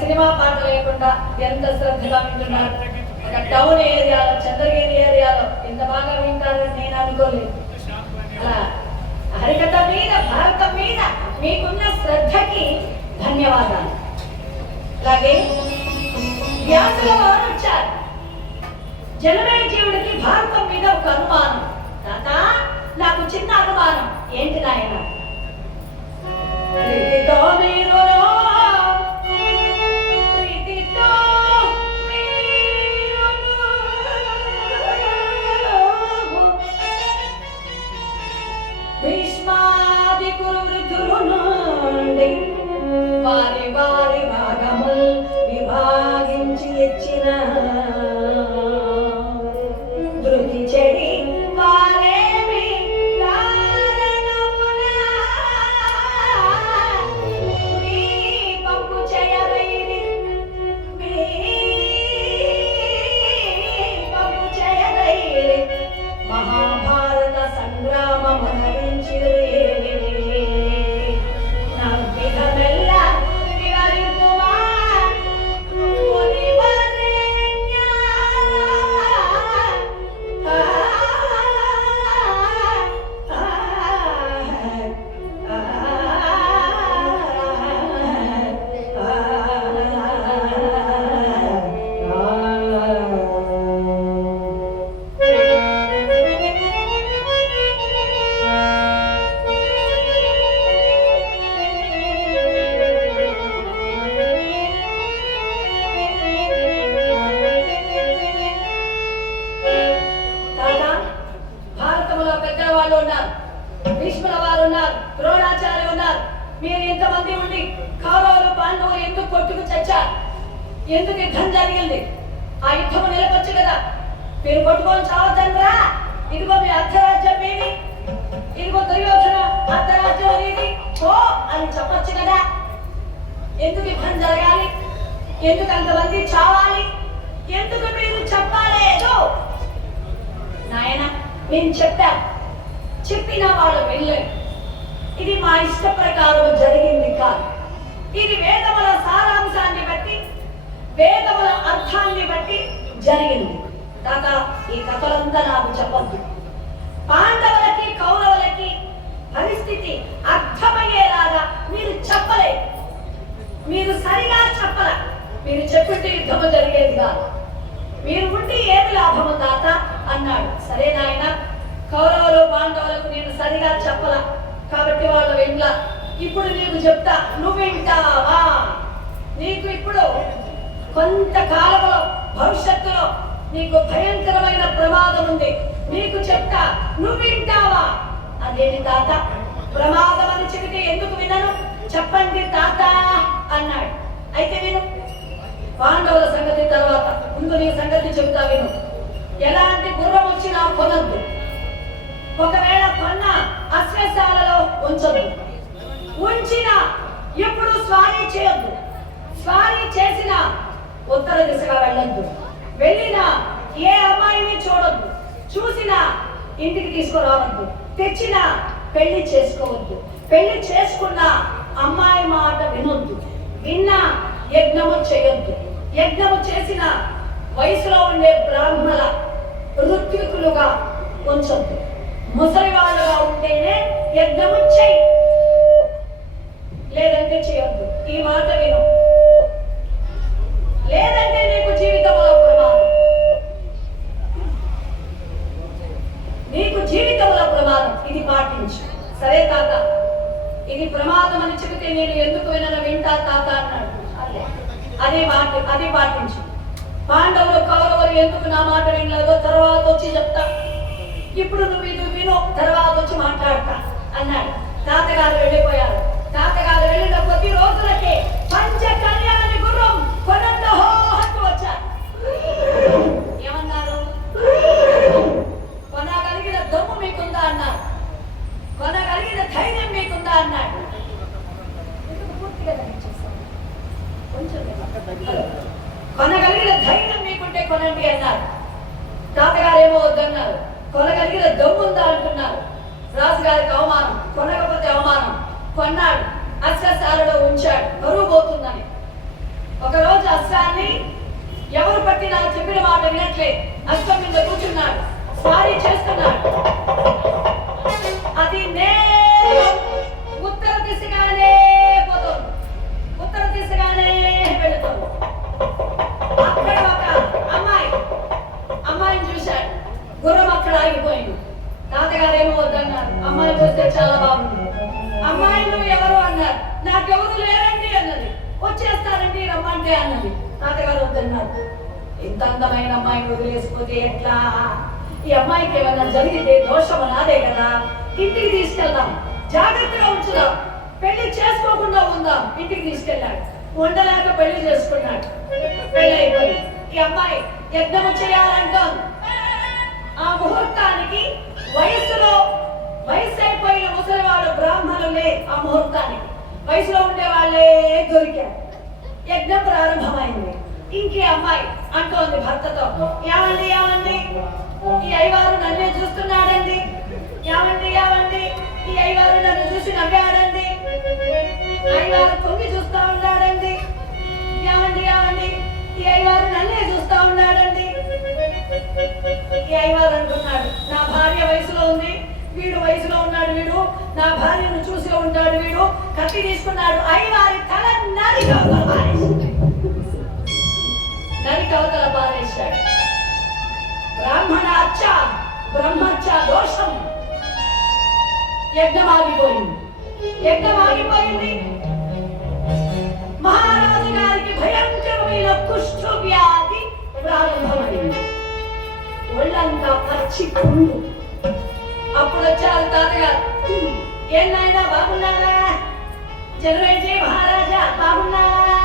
Cinema పాట లేకుండా ఎంత శ్రద్ధగా వింటున్నారు. ఒక టౌన్ ఏరియాలో, చంద్రగిరి ఏరియాలో ఎంత బాగా వింటారని నేను అనుకోలేదు. అలా హరికథ మీద, భారతం మీద మీకున్న శ్రద్ధకి ధన్యవాదాలు. అలాగే వ్యాసుల వారు వచ్చారు. జనమే జీవుడికి భారతం మీద ఒక అనుమానం. తాత, నాకు చిన్న అనుమానం. ఏంటి నాయన? భీష్మాది కురు వృద్ధులు నుండి వారి వారి భాగముల్ విభాగించి ఇచ్చిన ధృతి చెడి వారేమి కారణమున పంపు చేయరైరి పంపు చేయరైరి మహాభారత సంగ్రామమనరించిరి నవ్విధమెల్ల వివరింపుమా ద్రోణాచార్య ఉన్నారు. మీరు ఇంతమంది ఉండి కౌరవులు పాండవులు ఎందుకు కొట్టుకు చచ్చారు? ఎందుకు యుద్ధం జరిగింది? ఆ యుద్ధం నిలవచ్చు కదా. మీరు కొట్టుకొని చావద్దండ్రా. ఇదిగో మీ అర్ధరాజ్యం మీది, ఇదిగో దుర్యోధన అర్ధరాజ్యం నీది ఓ అని చెప్పొచ్చు కదా. ఎందుకు యుద్ధం జరగాలి? ఎందుకు అంతమంది చావాలి? ఎందుకు మీరు చెప్పలేదు? నాయన నేను చెప్పిన వాళ్ళు వెళ్ళారు. ఇది మా ఇష్ట ప్రకారం జరిగింది కాదు. ఇది వేదముల సారాంశాన్ని బట్టి, వేదముల అర్థాన్ని బట్టి జరిగింది. తాత ఈ కథలంతా నాకు చెప్పద్దు. పాండవులకి కౌరవులకి పరిస్థితి అర్థమయ్యేలాగా మీరు చెప్పలేదు. మీరు సరిగా చెప్పలే. మీరు చెప్పింటే యుద్ధము జరిగేది కాదు. మీరు ఉండి ఏమి లాభము తాత అన్నాడు. సరే నాయన, కౌరవులు పాండవులకు నేను సరిగా చెప్పల కాబట్టి వాళ్ళు వినలా. ఇప్పుడు నీకు చెప్తా, నువ్వు వింటావా? నీకు ఇప్పుడు కొంతకాలంలో భవిష్యత్తులో నీకు భయంకరమైన ప్రమాదం ఉంది. నీకు చెప్తా, నువ్వు వింటావా? అదేమి తాత? ప్రమాదం అని చెబితే ఎందుకు వినను? చెప్పండి తాత అన్నాడు. అయితే విను. పాండవుల సంగతి తర్వాత, ముందు నీ సంగతి చెబుతా విను. ఎలాంటి గుర్రం వచ్చినా కొనద్దు. ఒకవేళ కొన్న అశ్వశాలలో ఉంచదు. ఉంచిన ఎప్పుడు స్వారీ చేయొద్దు. స్వారీ చేసిన ఉత్తర దిశగా వెళ్ళొద్దు. వెళ్ళినా ఏ అమ్మాయిని చూడొద్దు. చూసినా ఇంటికి తీసుకురావద్దు. తెచ్చిన పెళ్లి చేసుకోవద్దు. పెళ్లి చేసుకున్న అమ్మాయి మాట వినొద్దు. విన్నా యజ్ఞము చేయొద్దు. యజ్ఞము చేసిన వయసులో ఉండే బ్రాహ్మణ ఋత్వికులుగా ఉంచొద్దు. ముసలి వాళ్ళుగా ఉంటేనే యజ్ఞము చెయ్యి, లేదంటే చేయొద్దు. ఈ మాట విను. లేదంటే నీకు జీవితంలో ప్రమాదం. నీకు జీవితంలో ప్రమాదం. ఇది పాటించు. సరే తాత, ఇది ప్రమాదం అని చెబితే నేను ఎందుకు వినను? వింటా తాత అన్నాడు. అది పాటించు. పాండవులు కౌరవులు ఎందుకు నా మాట వినలేదో తర్వాత వచ్చి చెప్తా. ఇప్పుడు నువ్వు ఇది విను, తర్వాత వచ్చి మాట్లాడతా అన్నాడు. తాతగారు వెళ్ళిపోయారు. తాతగారు వెళ్ళిన కొద్ది రోజులకే పంచ కళ్యాణి గుర్రం కొనంతో వచ్చారు. ఏమన్నారు? కొనగలిగిన దమ్ము మీకుందా అన్నారు. కొనగలిగిన ధైర్యం మీకుందా అన్నాడు. కొనగలిగిన ధైర్యం మీకుంటే కొనండి అన్నారు. తాతగారు ఏమో వద్దన్నారు. కొనగలిగిన దమ్ముందా అంటున్నారు. రాజుగారికి అవమానం, కొనకపోతే అవమానం. కొన్నాడు. అశ్వశాలలో ఉంచాడు, బరువు పోతుందని. ఒకరోజు అశ్వాన్ని ఎవరు పట్టినా చెప్పిన మాట వినట్లే అశ్వం మీద కూర్చున్నాడు. స్వారీ చేస్తున్నాడు. అది ఉత్తర దిశగానే పోతుంది. ఉత్తర దిశగానే వెళుతుంది. అక్కడ ఒక అమ్మాయిని చూశాడు. గుర్రం అక్కడ ఆగిపోయింది. తాతగారు ఏమో వద్దన్నారు. అమ్మాయి చూస్తే చాలా బాగుంది. అమ్మాయి నువ్వు ఎవరు అన్నారు. నాకెవరు లేరండి అన్నది. వచ్చేస్తారండి రమ్మంటే అన్నది. తాతగారు వద్దన్నారు. ఇంత అందమైన అమ్మాయిని వదిలేసిపోతే ఎట్లా? ఈ అమ్మాయికి ఏమన్నా జరిగితే దోషం నాదే కదా. ఇంటికి తీసుకెళ్దాం, జాగ్రత్తగా ఉంచుదాం, పెళ్లి చేసుకోకుండా ఉందాం. ఇంటికి తీసుకెళ్ళాడు. ఉండలేక పెళ్లి చేసుకున్నాడు. పెళ్లి అయిపోయి ఈ అమ్మాయి యజ్ఞము చేయాలంటోంది. ఆ ముహూర్తానికి వయసు అయిపోయిన ముసలివాళ్ళు బ్రాహ్మణులే ఆ ముహూర్తానికి వయసులో ఉండే వాళ్ళే దొరికారు. యజ్ఞం ప్రారంభమైంది. ఇంకే అమ్మాయి అంటోంది భర్తతో, ఏమండి ఈ అయ్యవారు నన్నే చూస్తున్నాడండి. ఏమండి ఈ అయ్యవారు నన్ను చూసి నవ్వాడండి. అయ్యవారు తొంగి చూస్తా ఉన్నాడండి. ఏమండి ఈ అయ్యవారు నన్నే చూస్తా ఉన్నాడండి. ఈ అయ్యవారు అంటున్నాడు, నా భార్య వయసులో ఉంది, వీడు వయసులో ఉన్నాడు, వీడు నా భార్యను చూసి ఉంటాడు, వీడు కత్తి తీసుకున్నాడు. అయ్యవారి తల నరికి అవతల పారేశాడు. బ్రహ్మచ్చ దోషం. యజ్ఞం ఆగిపోయింది. మహారాజు గారికి భయంకరమైన కుష్ఠ వ్యాధి ప్రారంభమైంది. ఒళ్ళంతా పచ్చి పుండు. అప్పుడు వచ్చారు తాతగారు. ఏనాయనా బాగున్నారా? జనమేజీ మహారాజా బాగున్నావా?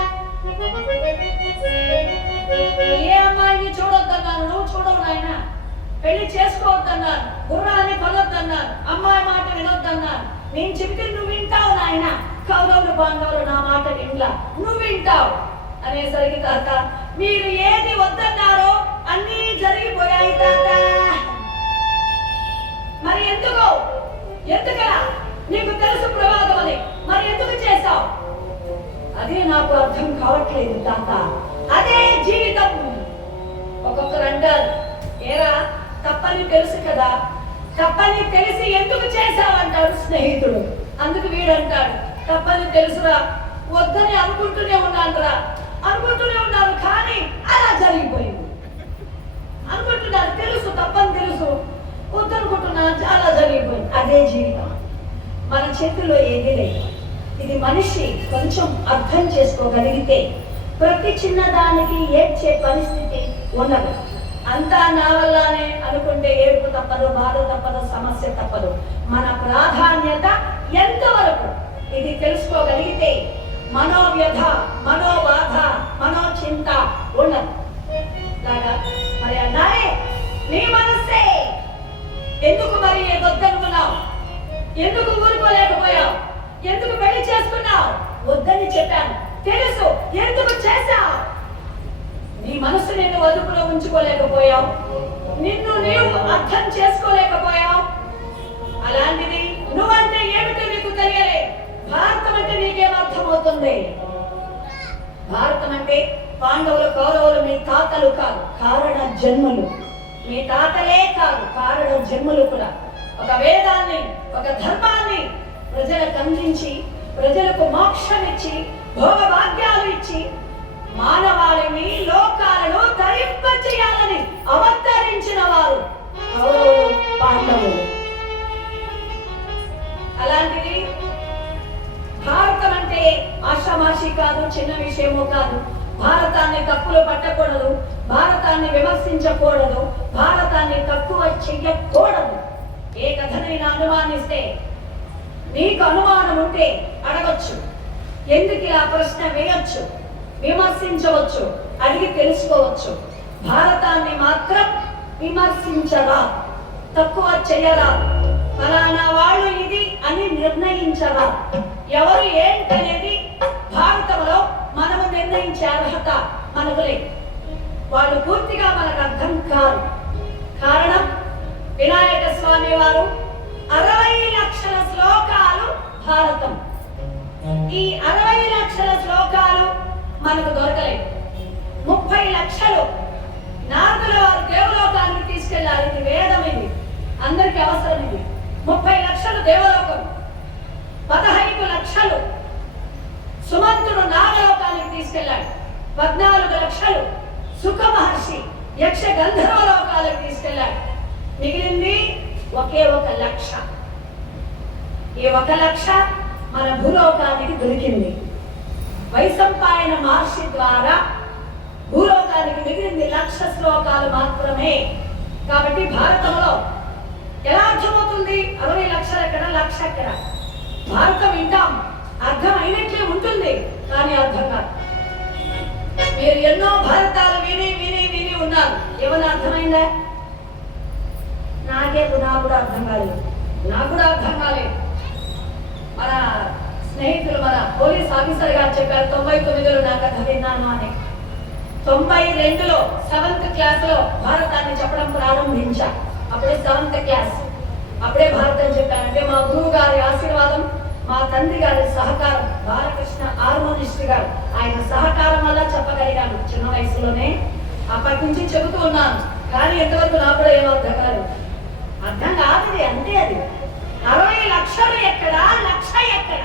ఏ అమ్మాయిని చూడొద్దన్నాను, నువ్వు చూడవు నాయన. పెళ్లి చేసుకోవద్దన్నాను, గుర్రాన్ని కొనొద్దన్నాను, అమ్మాయి మాట వినొద్దన్నాను. నేను చెబితే నువ్వు వింటావు నాయన. కౌరవులు పాండవులు నా మాట వినలా, నువ్వు వింటావు అనేసరికి తాత మీరు ఏది వద్దన్నారో అన్నీ జరిగిపోయాయి తాత. మరి ఎందుకలా? నీకు తెలుసు ప్రమాదం అని, మరి ఎందుకు చేశావు? అదే నాకు అర్థం కావట్లేదు తాత. అదే జీవితం. ఒక్కొక్కరు అంటారు, ఏరా తప్పని తెలుసు కదా, తప్పని తెలిసి ఎందుకు చేశావంటాడు స్నేహితుడు. అందుకు వీడంటాడు, తప్పని తెలుసురా, వద్దని అనుకుంటూనే ఉన్నాను కానీ అలా జరిగిపోయింది. అనుకుంటున్నారు, తెలుసు తప్పని తెలుసు, వద్దనుకుంటున్నాను, చాలా జరిగిపోయింది. అదే జీవితం. మన చేతుల్లో ఏదీ లేదు. ఇది మనిషి కొంచెం అర్థం చేసుకోగలిగితే ప్రతి చిన్నదానికి ఏడ్చే పరిస్థితి ఉండదు. అంతా నా వల్లనే అనుకుంటే ఏడుపు తప్పదు, బాధ తప్పదు, సమస్య తప్పదు. మన ప్రాధాన్యత ఎంతవరకు ఇది తెలుసుకోగలిగితే మనోవ్యధ, మనోబాధ, మనోచింత ఉండదు. మరి అన్నారే నీ మనస్సే. ఎందుకు మరి వద్దనుకున్నావు? ఎందుకు ఊరుకోలేకపోయావు? ఎందుకు పెళ్లి చేసుకున్నావు? వద్దని చెప్పాను, తెలుసు, ఎందుకు చేశావు? నీ మనసు నేను అదుపులో ఉంచుకోలేకపోయావు, నిన్ను నీవు అర్థం చేసుకోలేకపోయావు. అలాంటిది నువ్వంటే ఏమిటో నీకు తెలియలే. భారతం అంటే నీకేం అర్థమవుతుంది? భారతం అంటే పాండవులు కౌరవులు మీ తాతలు కాదు, కారణ జన్మలు. మీ తాతలే కాదు, కారణ జన్మలు కూడా. ఒక వేదాన్ని, ఒక ధర్మాన్ని ప్రజలకు అందించి, ప్రజలకు మోక్షం ఇచ్చి, భోగభాగ్యాలు ఇచ్చి, మానవాళిని, లోకాలను తరింపచేయాలని అవతరించిన వారు కౌరవులు, పాండవులు. అలాంటిది భారతం అంటే ఆషామాషి కాదు, చిన్న విషయమో కాదు. భారతాన్ని తప్పులు పట్టకూడదు, భారతాన్ని విమర్శించకూడదు, భారతాన్ని తక్కువ చెయ్యకూడదు. ఏ కథనైనా అనుమానిస్తే, నీకు అనుమానం ఉంటే అడగచ్చు, ఎందుకు ఇలా ప్రశ్న వేయొచ్చు, విమర్శించవచ్చు, అడిగి తెలుసుకోవచ్చు. భారతాన్ని మాత్రం విమర్శించరా, తక్కువ చేయరా, ఫలానా వాళ్ళు ఇది అని నిర్ణయించరా. ఎవరు ఏంటనేది భారతంలో మనము నిర్ణయించే అర్హత మనకు లేదు. వాళ్ళు పూర్తిగా మనకు అర్థం కాదు. కారణం, వినాయక స్వామి వారు 60 లక్షల శ్లోకాలు భారతం. ఈ 60 లక్షల శ్లోకాలు మనకు దొరకలేదు. 30 లక్షలు నారదుల వారు దేవలోకానికి తీసుకెళ్లారు. ఇది వేదం, ఇది అందరికి అవసరం. ఇది 30 లక్షలు దేవలోకం, 15 లక్షలు సుమంతుడు నాగలోకానికి తీసుకెళ్లాడు, 14 లక్షలు సుఖ మహర్షి యక్ష గంధర్వ లోకాలకు తీసుకెళ్లాడు. మిగిలింది ఒకే 1 లక్ష. ఈ 1 లక్ష మన భూలోకానికి దొరికింది. వైశంపాయన మహర్షి ద్వారా భూలోకానికి మిగిలింది 1,00,000 శ్లోకాలు మాత్రమే. కాబట్టి భారతంలో ఎలా అర్థమవుతుంది? 60 లక్షలు ఎక్కడ, 1,00,000 ఎక్కడ? భారతం వింటాం, అర్థం అయినట్లే ఉంటుంది, కానీ అర్థం కాదు. మీరు ఎన్నో భారతాలు విని విని విని ఉన్నారు, ఏమన్నా అర్థమైందా? నాకు కూడా అర్థం కాలేదు, నాకు కూడా అర్థం కాలేదు. మన స్నేహితులు, మన పోలీస్ ఆఫీసర్ గారు చెప్పారు 99లో నాకు అర్థం విన్నాను అని. 92లో 7th క్లాస్లో భారతాన్ని చెప్పడం ప్రారంభించా. అప్పుడే 7th క్లాస్, అప్పుడే భారతం చెప్పానంటే మా గురువు గారి ఆశీర్వాదం, మా తండ్రి గారి సహకారం, బాలకృష్ణ హార్మోనిస్ట్ గారు, ఆయన సహకారం వల్ల చెప్పగలిగాను చిన్న వయసులోనే. అప్పటి నుంచి చెబుతూ ఉన్నాను, కానీ ఎంతవరకు నాకు కూడా ఏమో అర్థం కాదు. అర్థం కాదు, అంతే. అది 60 లక్షలు ఎక్కడ, 1,00,000 ఎక్కడ?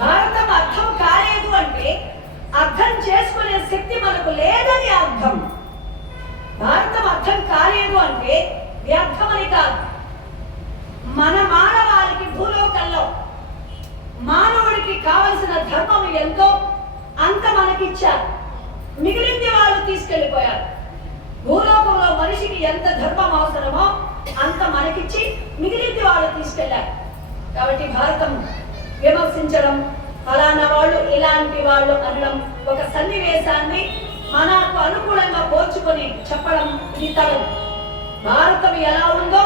భారతం అర్థం కాలేదు అంటే అర్థం చేసుకునే శక్తి మనకు లేదని అర్థం. భారతం అర్థం కాలేదు అంటే వ్యర్థమని కాదు. మన మానవాళికి భూలోకంలో మానవుడికి కావలసిన ధర్మం ఎంతో అంత మనకిచ్చారు, మిగిలింది వాళ్ళు తీసుకెళ్లిపోయారు. భూలోకంలో మనిషికి ఎంత ధర్మం అవసరమో అంత మనకిచ్చి మిగిలింది వాళ్ళు తీసుకెళ్లారు. కాబట్టి భారతం విమర్శించడం, ఫలానా వాళ్ళు ఇలాంటి వాళ్ళు అనడం, ఒక సన్నివేశాన్ని మనకు అనుకూలంగా పోల్చుకొని చెప్పడం ఇది తగదు. భారతం ఎలా ఉందో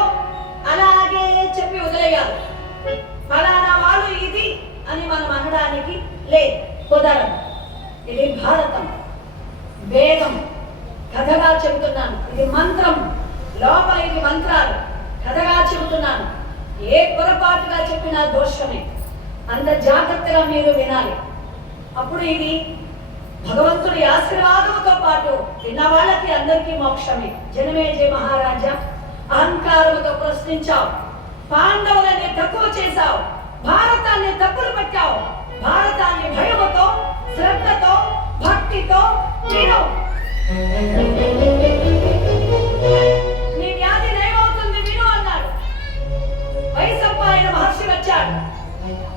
అలాగే చెప్పి వదిలేయాలి. ఫలానా వాళ్ళు ఇది అని మనం అనడానికి లేదు, కుదరదు. ఇది భారతం, వేదం, కథగా చెబుతున్నాను. ఇది మంత్రం, లోపల ఇది మంత్రాలు, కథగా చెబుతున్నాను. ఏ పొరపాటుగా చెప్పినా దోషమే. అంత జాగ్రత్తగా మీరు వినాలి. అప్పుడు ఇది భగవంతుడి ఆశీర్వాదంతో పాటు విన్న వాళ్ళకి అందరికీ మోక్షమే. జనమేజయ మహారాజా, అహంకారంతో ప్రశ్నించావు, పాండవులని తక్కువ చేశావు, భారతాన్ని తప్పులు పెట్టావు. భారతాన్ని భయముతో, శ్రద్ధతో, భక్తితో విను. నీ వ్యాధి నయమవుతుంది విను అన్నాడు. వైశంప ఆయన మహర్షి వచ్చాడు,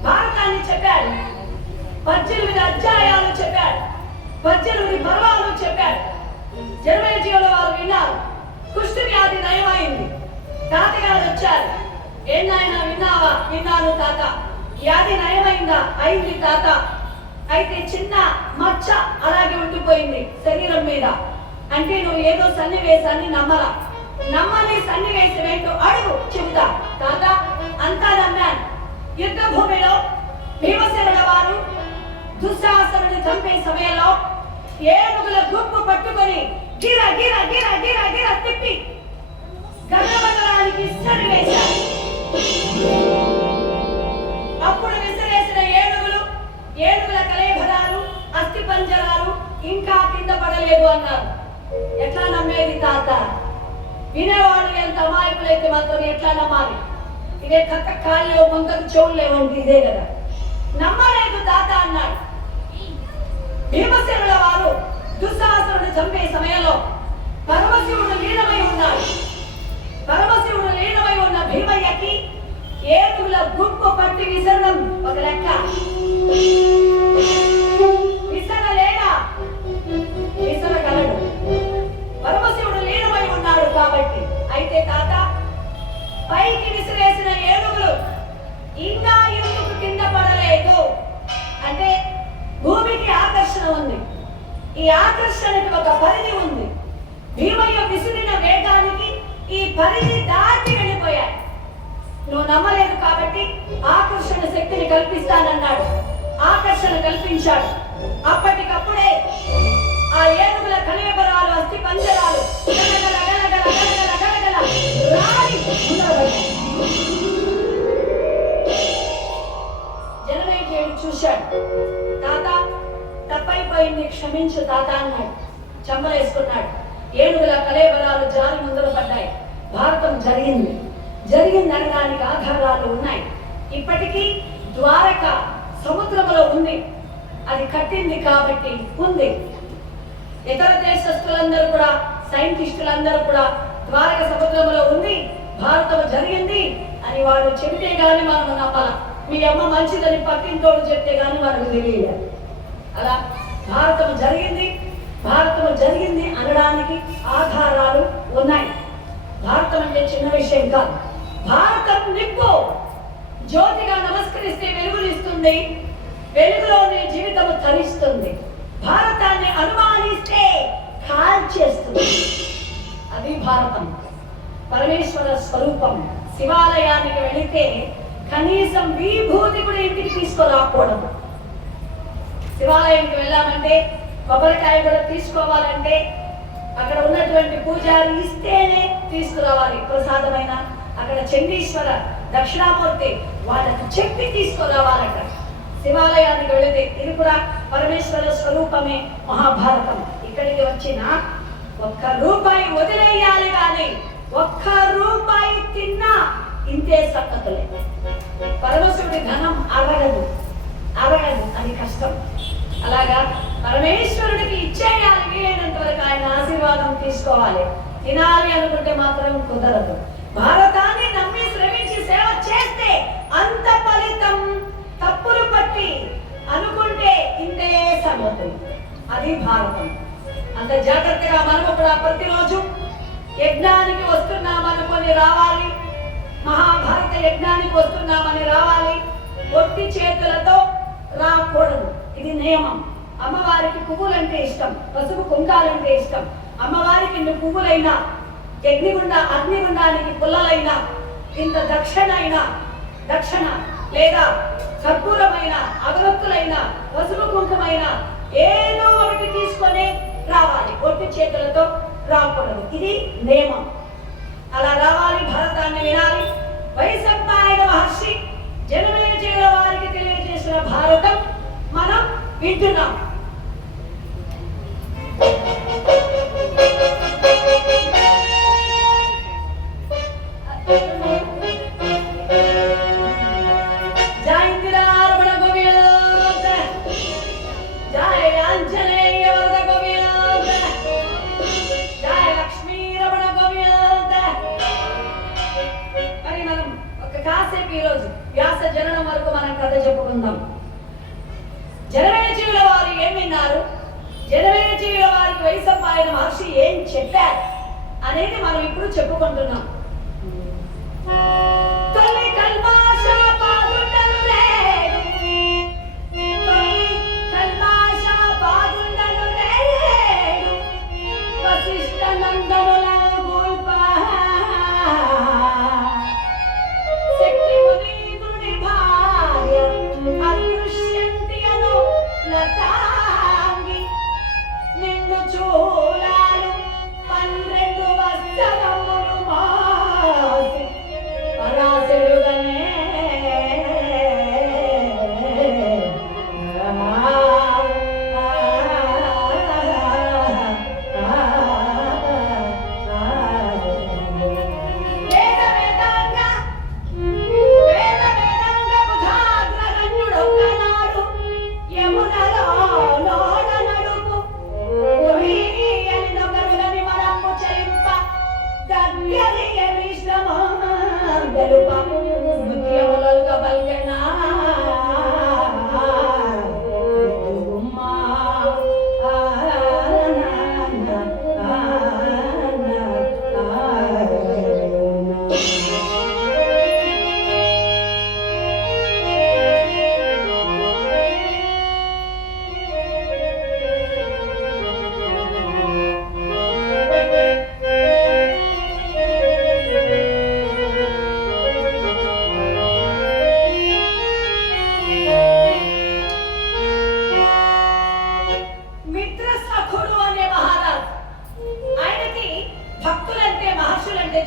భారతాన్ని చెప్పాడు, 18 అధ్యాయాలు చెప్పాడు, 18 పర్వాలు చెప్పాడు. జనమేజయుల వారు విన్నారు. కుష్ఠ వ్యాధి నయమైంది. తాతగారు వచ్చారు, ఏనాయన విన్నావా? విన్నాను తాత. వ్యాధి నయమైందా? అయింది తాత. అయితే చిన్న మచ్చ అలాగే ఉండిపోయింది శరీరం మీద. అంటే నువ్వు ఏదో సన్నివేశాన్ని నమ్మలా. నమ్మని సన్నివేశం ఏంటో అడుగు, చెబుతా. తాత అంతా నమ్మాను. యుద్ధ భూమిలో భీమసేనుల వారు దుశ్శాసనుని చంపే సమయంలో ఏనుగుల గుంపు పట్టుకొని గిర గిర గిర గిర గిర తిప్పి గర్భమండలానికి సరివేశారు. అప్పుడు విసిరేసిన ఏనుగుల కళేబరాలు, అస్థి పంజరాలు ఇంకా కింద పడలేదు అన్నారు. ఎట్లా నమ్మేది తాత? వినేవాళ్ళు ఎంత అమాయకులైతే మాత్రం ఎట్లా నమ్మాలి? ఇదే కక్క కాళ్ళు ముందకు చెవులు లేవంటే ఇదే కదా. నమ్మలేదు తాత అన్నాడు. భీమసేనుల వారు దుశ్శాసనుడిని చంపే సమయంలో పరమశివుడు లీనమై ఉన్నాడు. పరమశివుడు లీనమై ఉన్న భీమయ్యకి ఏనుగుల గుంపు పట్టి విసరడం ఒక లెక్క. విసరలేడా? విసరగలడు. పరమశివుడు లీనమై ఉన్నాడు కాబట్టి. అయితే తాత పైకి విసిరేసిన ఏనుగులు ఇంకా ఎందుకు కింద పడలేదు అంటే భూమికి ఆకర్షణ ఉంది. ఈ ఆకర్షణకి ఒక పరిధి ఉంది. భీమయ్య విసిరిన వేగానికి ఈ పరిధి దాటి వెళ్ళిపోయాయి. నువ్వు నమ్మలేదు కాబట్టి ఆకర్షణ శక్తిని కల్పిస్తానన్నాడు. ఆకర్షణ కల్పించాడు. అప్పటికప్పుడే ఆ ఏనుగుల కళేబరాలు, అస్థి పంజరాలు గలగల గలగల గలగల గలగల రాలి ఉండబడ్డాయి. జనమేజయుడు చూశాడు. తాత తప్పైపోయింది, క్షమించు తాత అన్నాడు. చెంబలేసుకున్నాడు. ఏనుగుల కళేబరాలు జారి ముందర పడ్డాయి. భారతం జరిగింది. అనడానికి ఆధారాలు ఉన్నాయి. ఇప్పటికీ ద్వారక సముద్రంలో ఉంది. అది కట్టింది కాబట్టి ఉంది. ఇతర దేశస్తులందరూ కూడా, సైంటిస్టులందరూ కూడా ద్వారక సముద్రంలో ఉంది, భారతం జరిగింది అని వాళ్ళు చెబితే గాని మనం నమ్మాల. మీ అమ్మ మంచిదని పక్కింటోడు చెప్తే గాని మనకు తెలియదు. అలా భారతం జరిగింది అనడానికి ఆధారాలు ఉన్నాయి. భారతం అంటే చిన్న విషయం కాదు. భారతం నిప్పు జ్యోతిగా నమస్కరిస్తే వెలుగునిస్తుంది, వెలుగులోనే జీవితము తరిస్తుంది. భారతాన్ని అనుమానిస్తే కాల్చేస్తుంది. అది భారతం, పరమేశ్వర స్వరూపం. శివాలయానికి వెళితే కనీసం విభూతి కూడా ఇంటికి తీసుకురాకూడదు. శివాలయానికి వెళ్ళామంటే కొబ్బరికాయ కూడా తీసుకోవాలంటే అక్కడ ఉన్నటువంటి పూజారి ఇస్తేనే తీసుకురావాలి ప్రసాదమైన. అక్కడ చండీశ్వర దక్షిణామూర్తి వాళ్ళకు చెప్పి తీసుకురావాలట. శివాలయానికి వెళితే ఇది కూడా పరమేశ్వర స్వరూపమే. మహాభారతం ఇక్కడికి వచ్చిన ₹1 వదిలేయాలి కానీ ₹1 తిన్నా ఇంతే సంగతులే. పరమశివుడి ధనం అరగదు, అది కష్టం. అలాగా పరమేశ్వరుడికి ఇచ్చేయాలి. వీలైనంత వరకు ఆయన ఆశీర్వాదం తీసుకోవాలి. తినాలి అనుకుంటే మాత్రం కుదరదు. భారతాన్ని నమ్మి శ్రమించి సేవ చేస్తే అంత ఫలితం. తప్పులు పట్టి అనుకుంటే ఇంతే సంగతులు. అది భారతం. అంత జాగ్రత్తగా మనము కూడా ప్రతిరోజు యజ్ఞానికి వస్తున్నామనుకొని రావాలి. మహాభారత యజ్ఞానికి వస్తున్నామని రావాలి. ఒట్టి ఒట్టి చేతులతో రాకూడదు, ఇది నియమం. అమ్మవారికి పువ్వులంటే ఇష్టం, పసుపు కుంకాలంటే ఇష్టం. అమ్మవారికి ఇన్ని పువ్వులైనా, అగ్నిగుండానికి పుల్లలైనా, ఇంత దక్షిణ లేదా కర్పూరమైన, అగరొత్తులైన, పసుపు కుంకుమైన ఏదో ఒకటి తీసుకొని రావాలి. ఒట్టి చేతులతో రాకూడదు, ఇది నియమం. అలా రావాలి, భారతాన్ని వినాలి. వైశంపాయన మహర్షి జనమేజయుల వారికి తెలియజేసిన భారతం మనం వింటున్నాం. ఈరోజు వ్యాస జననం వరకు మనం కథ చెప్పుకుందాం. జనమేజయుల వారు ఏం విన్నారు, జనమేజయుల వారికి వైశంపాయన మహర్షి ఏం చెప్పారు అనేది మనం ఇప్పుడు చెప్పుకుంటున్నాం.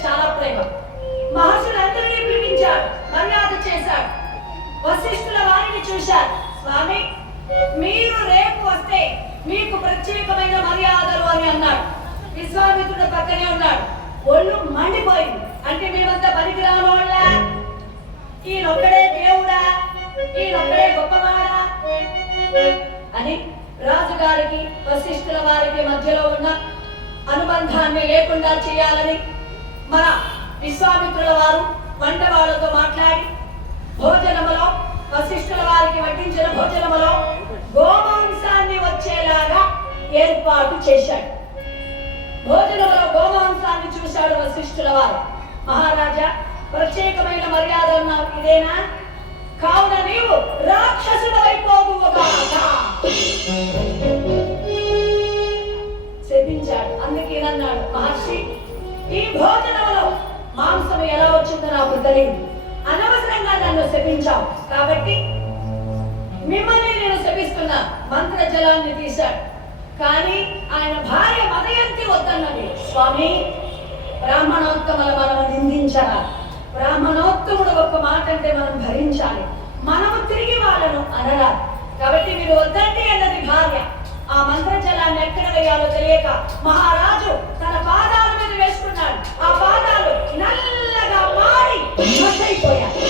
చాలా ప్రేమ. మహర్షులందరినీ పిలిపించాడు, మర్యాద చేశాడు. వశిష్ఠుల వారిని చూశారు. స్వామి, మీరు రేపు వస్తే మీకు ప్రత్యేకమైన మర్యాదలు అని అన్నాడు. విశ్వామిత్రుడు పక్కనే ఉన్నాడు. ఒళ్ళు మండిపోయింది. అంటే మేమంతా పనికిరానోళ్ళ, ఈయనొక్కడే దేవుడా, ఈయనొక్కడే గొప్పవాడా అని రాజుగారికి వశిష్ఠుల వారికి మధ్యలో ఉన్న అనుబంధాన్ని లేకుండా చేయాలని మన విశ్వామిత్రుల వారు వంట వాళ్ళతో మాట్లాడి భోజనములో, వశిష్ఠుల వారికి వడ్డించిన భోజనములో గోమాంసాన్ని వచ్చేలాగా ఏర్పాటు చేశాడు. భోజనంలో గోమాంసాన్ని చూశాడు వశిష్ఠుల వారు. మహారాజా, ప్రత్యేకమైన మర్యాద ఉన్నావు, ఇదేనా? కావున నీవు రాక్షసుడైపోదువుగాక శపించాడు. అందుకేనన్నాడు మహర్షి, ఈ భోజనంలో మాంసం ఎలా వచ్చిందో నాకు తెలియదు, అనవసరంగా నన్ను శపించావు, కాబట్టి మిమ్మల్ని నేను శపిస్తున్నా. మంత్ర జలాన్ని తీశాడు. కానీ ఆయన భార్య మదయంతి వద్దన్నది. స్వామి, బ్రాహ్మణోత్తముల మనం నిందించరా? బ్రాహ్మణోత్తముడు ఒక మాట అంటే మనం భరించాలి, మనము తిరిగి వాళ్ళను అనరాలి. కాబట్టి మీరు వద్దండి అన్నది భార్య. ఆ మంత్ర జలాన్ని ఎక్కడ వేయాలో తెలియక మహారాజు తన పాదాల మీద వేసుకున్నాడు. ఆ పాదాలు నల్లగా మారి మసైపోయాయి.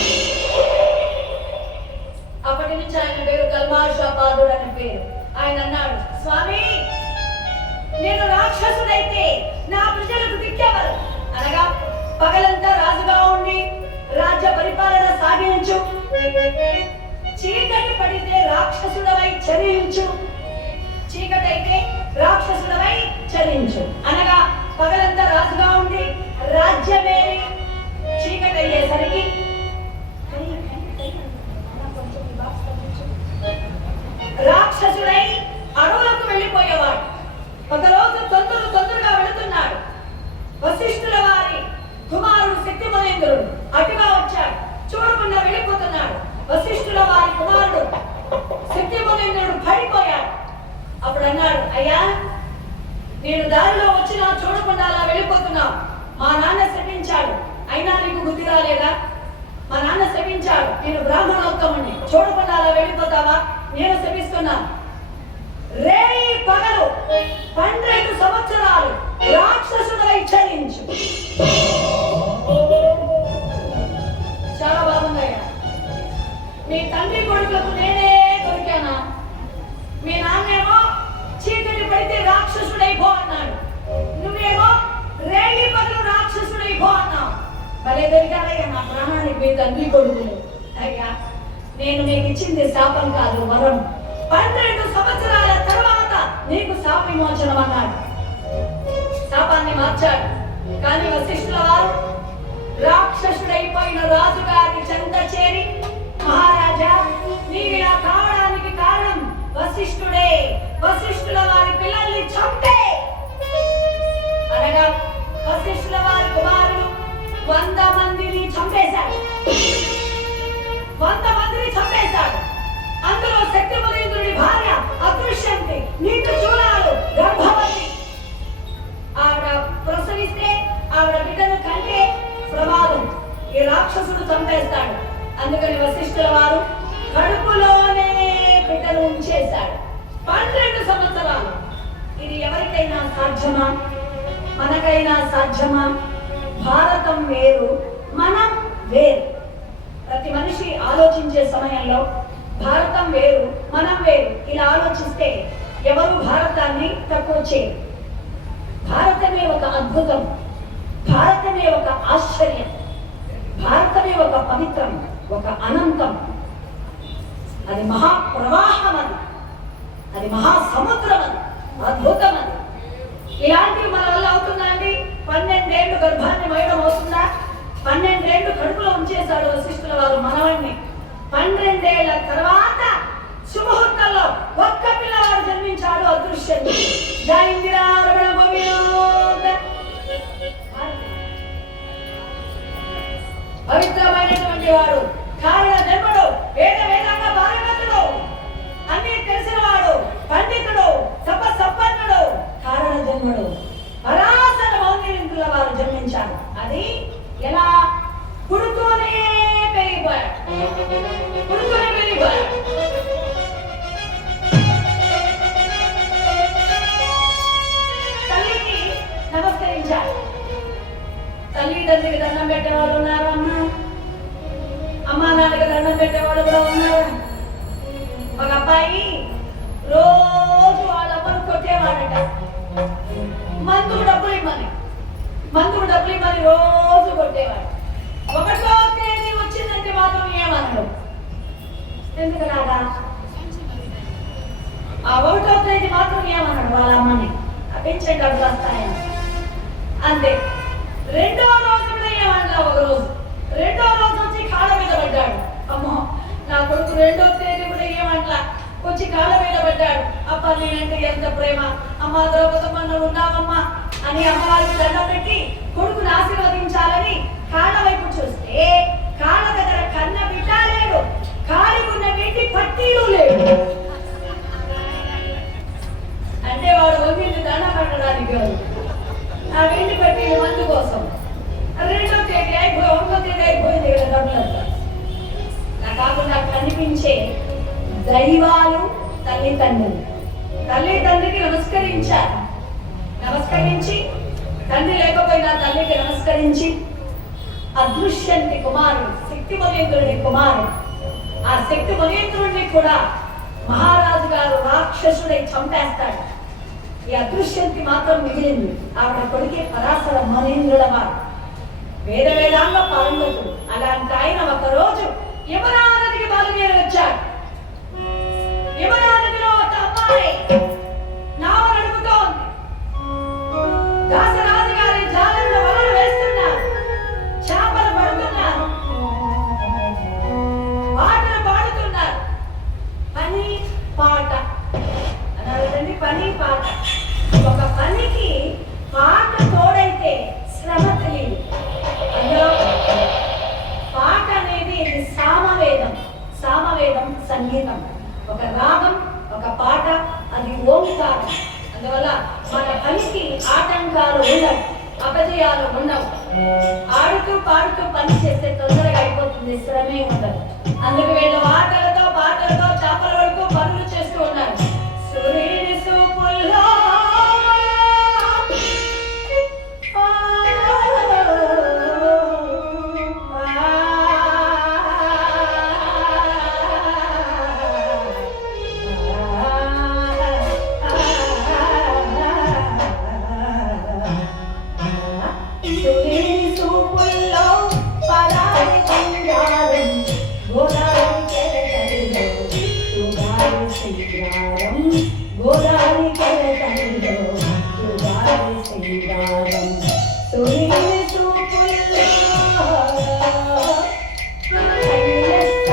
అప్పటి నుంచి ఆయన పేరు కల్మాషాపాదుడు అని పేరు. ఆయన అన్నాడు, స్వామి, నేను రాక్షసుడైతే నా ప్రజలకు దిక్కెవరు? అనగా పగలంతా రాజుగా ఉండి రాజ్య పరిపాలన సాగించు, చీకటి పడితే రాక్షసుడవై చరించు, చీకటైతే రాక్షసుడవై చరించు. అనగా పగలంతా రాజుగా ఉండి రాజ్యమేరి చీకటి అయ్యేసరికి అప్పుడు అన్నాడు, అయ్యా నేను దారిలో వచ్చినా చూడకుండా అలా వెళ్ళిపోతున్నావు. మా నాన్న శపించాడు, అయినా నీకు బుద్ధి రాలేదా? మా నాన్న శపించాడు, నేను బ్రాహ్మణోత్తముణ్ణి, చూడకుండా అలా వెళ్ళిపోతావా? నేను శపిస్తున్నాను. రేయి పగలు 12 సంవత్సరాలు రాక్షసుడై చరించు. చాలా బాగుందయ్యా. మీ తండ్రి కొడుకులకు నేనే దొరికానా? మీ నాన్నేమో చీకటి పడితే రాక్షసుడైపో అన్నాడు, నువ్వేమో రేగి పగలు రాక్షసుడైపో అన్నావు. భలే దొరికారయ్యా నా ప్రాణానికి మీ తండ్రి కొడుకులు. అయ్యా నేను నీకు ఇచ్చింది శాపం కాదు, వరం. 12 సంవత్సరాల తర్వాత నీకు శాప విమోచనం అన్నాడు. శాపాన్ని మార్చాడు. కానీ వశిష్ఠుల వారు రాక్షసుడైపోయిన రాజుగారి చెంత చేరి, మహారాజా నీవు ఇలా కావడానికి కారణం వశిష్ఠుడే, వశిష్ఠుల వారి పిల్లల్ని చంపే అనగా వశిష్ఠుల వారి కుమారులు 100 మందిని చంపేశాడు. 100 మందిని చంపేశాడు. అందులో శక్తిమలేంద్రుడి భార్య అదృశ్యంతి, నీకు చూడాలు గర్భవతి. ఆవిడ ప్రసవిస్తే ఆవిడ బిడ్డను కంటే ప్రమాదం, ఈ రాక్షసుడు చంపేస్తాడు. అందుకని వశిష్ఠుల వారు కడుపులోనే బిడ్డను ఉంచేశాడు 12 సంవత్సరాలు. ఇది ఎవరికైనా సాధ్యమా? మనకైనా సాధ్యమా? భారతం వేరు, మనం వేరు. ప్రతి మనిషి ఆలోచించే సమయంలో భారతం వేరు, మనం వేరు ఇలా ఆలోచిస్తే ఎవరు భారతాన్ని తక్కువ చేయరు. భారతమే ఒక అద్భుతం, భారతమే ఒక ఆశ్చర్యం, భారతమే ఒక పవిత్రం, ఒక అనంతం. అది మహాప్రవాహం, అది మహాసముద్రం, అది అద్భుతం. అది ఇలాంటివి మన వల్ల అవుతుందా అండి? 12 ఏళ్ళు గర్భాన్ని మోయడం అవుతుందా? 12 ఏళ్ళు కడుపులో ఉంచేశాడు వశిష్ఠుల వారు మనవణ్ణి. 12 ఏళ్ల తర్వాత శుభముహూర్తంలో ఒక్క పిల్లవాడు జన్మించాడు, అదృశ్యం. పవిత్రమైనటువంటి వాడు, కారణ జన్ముడు, వేదాంగ పారగతుడు, అన్ని తెలిసిన వాడు, పండితుడు, సంపన్నుడు, కారణ జన్ముడు, పరాశర మౌర్యుల వారు జన్మించాడు. అది ఎలా? పుడుతూనే పెరిగిపోయాడు, పుడుతూనే పెరిగిపోయాడు. తల్లికి నమస్కరించాడు. తల్లి తండ్రికి దండం పెట్టేవాళ్ళు ఉన్నారు, అమ్మా నాన్నకి దండం పెట్టేవాళ్ళు కూడా ఉన్నారు. ఒక అబ్బాయి రోజు వాళ్ళ అమ్మను కొట్టేవాడట. మందుకు డబ్బులు ఇమ్మని రోజు కొట్టేవాడు. 1వ తేదీ వచ్చిందంటే మాత్రం ఏమన్నాడు? ఎందుకులాగా ఆ 1వ తేదీ మాత్రం ఏమన్నాడు వాళ్ళ అమ్మని? పెంచే డబ్బులు వస్తాయని అంతే. 2వ రోజు కూడా ఏమన్నా? ఒక రోజు 2వ రోజు వచ్చి కాళ్ళ మీద పడ్డాడు. అమ్మో నా కొడుకు 2వ తేదీ కూడా ఏమంటా వచ్చి కాళ్ళ మీద పడ్డాడు. అప్ప నేనంటే ఎంత ప్రేమ, అమ్మ ద్రౌపదమ్మ నువ్వు ఉన్నావమ్మా అని అమ్మవారికి దండం పెట్టి కొడుకుని ఆశీర్వదించాలని కాళ్ళ వైపు చూస్తే కాళ్ళ దగ్గర కన్న బిడ్డ లేడు, కాలికున్న వెండి పట్టీలు లేడు. అంటే వాడు వంగిని దండం పెట్టడానికి ఆ వెండి పట్టీలు మందు కోసం. 2వ తేదీ అయిపోయి 1వ తేదీ అయిపోయింది కదా డబ్బులంతా. నా కాకుండా కనిపించే దైవాలు తల్లిదండ్రులు. తల్లిదండ్రికి నమస్కరించి తండ్రి లేకపోయినా తల్లికి నమస్కరించి అదృశ్యంతి కుమారుడు, శక్తి మలేంద్రుడి కుమారుడు. ఆ శక్తి మలేంద్రుడిని కూడా మహారాజు గారు రాక్షసుడై చంపేస్తాడు. ఈ అదృశ్యంతి మాత్రం మిగిలింది. ఆవిడ కొడుకే పరాశర మలేంద్రుల వారు, వేదాంగ పారంగతుడు. అలాంటి ఆయన ఒకరోజు యమునా నదికి బయలుదేరి వచ్చాడు. యమునా నదిలో ఒక అమ్మాయి నావ నడుపుతూ ఉంది. దాసరాజు గారి జాలరిలో వలలు వేస్తున్నారు, చేపలు పడుతున్నారు, పాటలు పాడుతున్నారు. పని పాట అన్నారండి, పని పాట. ఒక పనికి పాట తోడైతే శ్రమ తెలియదు. అందులో పాట అనేది సామవేదం, సంగీతం. ఒక రాగం, ఒక పాట, అది ఓంకారం. అందువల్ల మన పనికి ఆటంకాలు ఉండవు, అపజయాలు ఉండవు. ఆడుతూ పాడుతూ పని చేస్తే తొందరగా అయిపోతుంది, శ్రమే ఉండదు. అందుకు వీళ్ళు ఆటలతో పాటలతో చేపల వరకు పనులు చేస్తూ ఉన్నారు. సూర్యుని సూపుల్లో గోదావరి కెరటంలో సుగాలి శ్రీరారం సూర్యుని చూపుల్లో హైయెస్త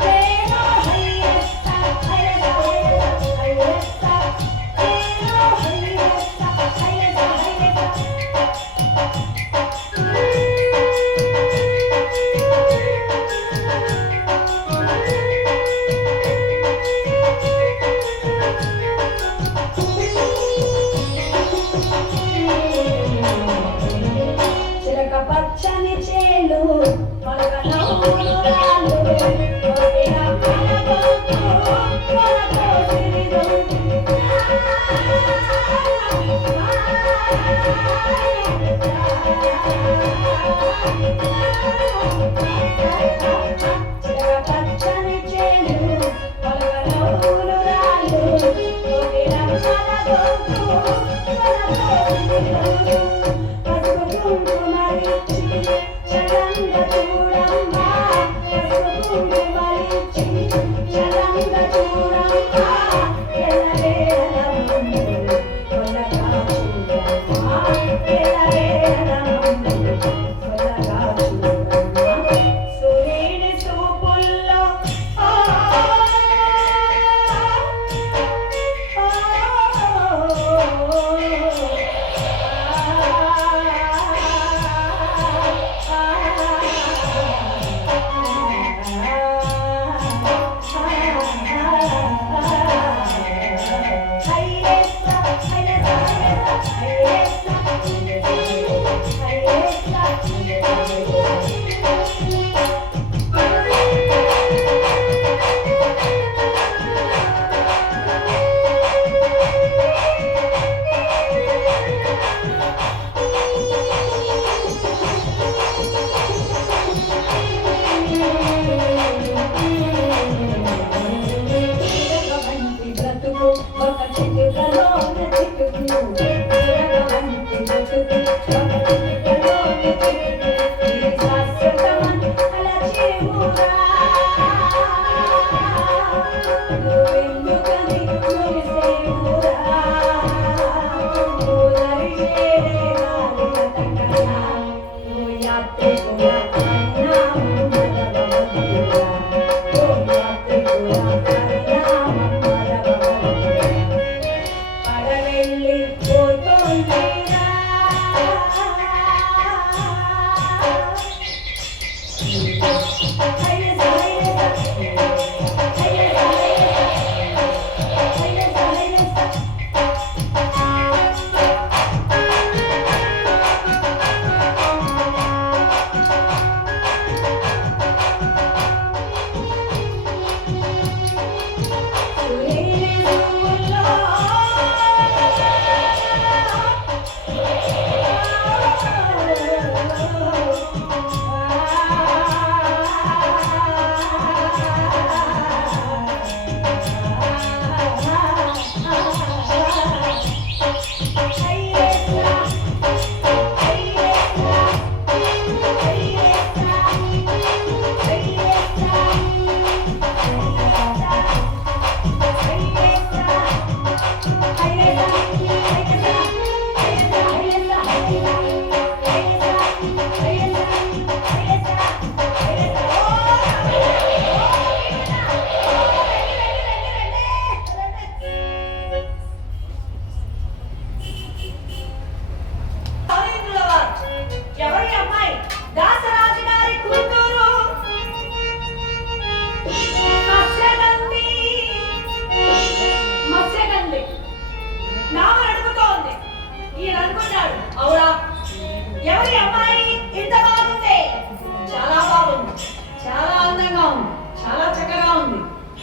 ప్రేమ హైయెస్త హైయెస్త హైయెస్త ప్రేమ హైయెస్త హైయెస్త పచ్చని చేలు పచ్చని చేలు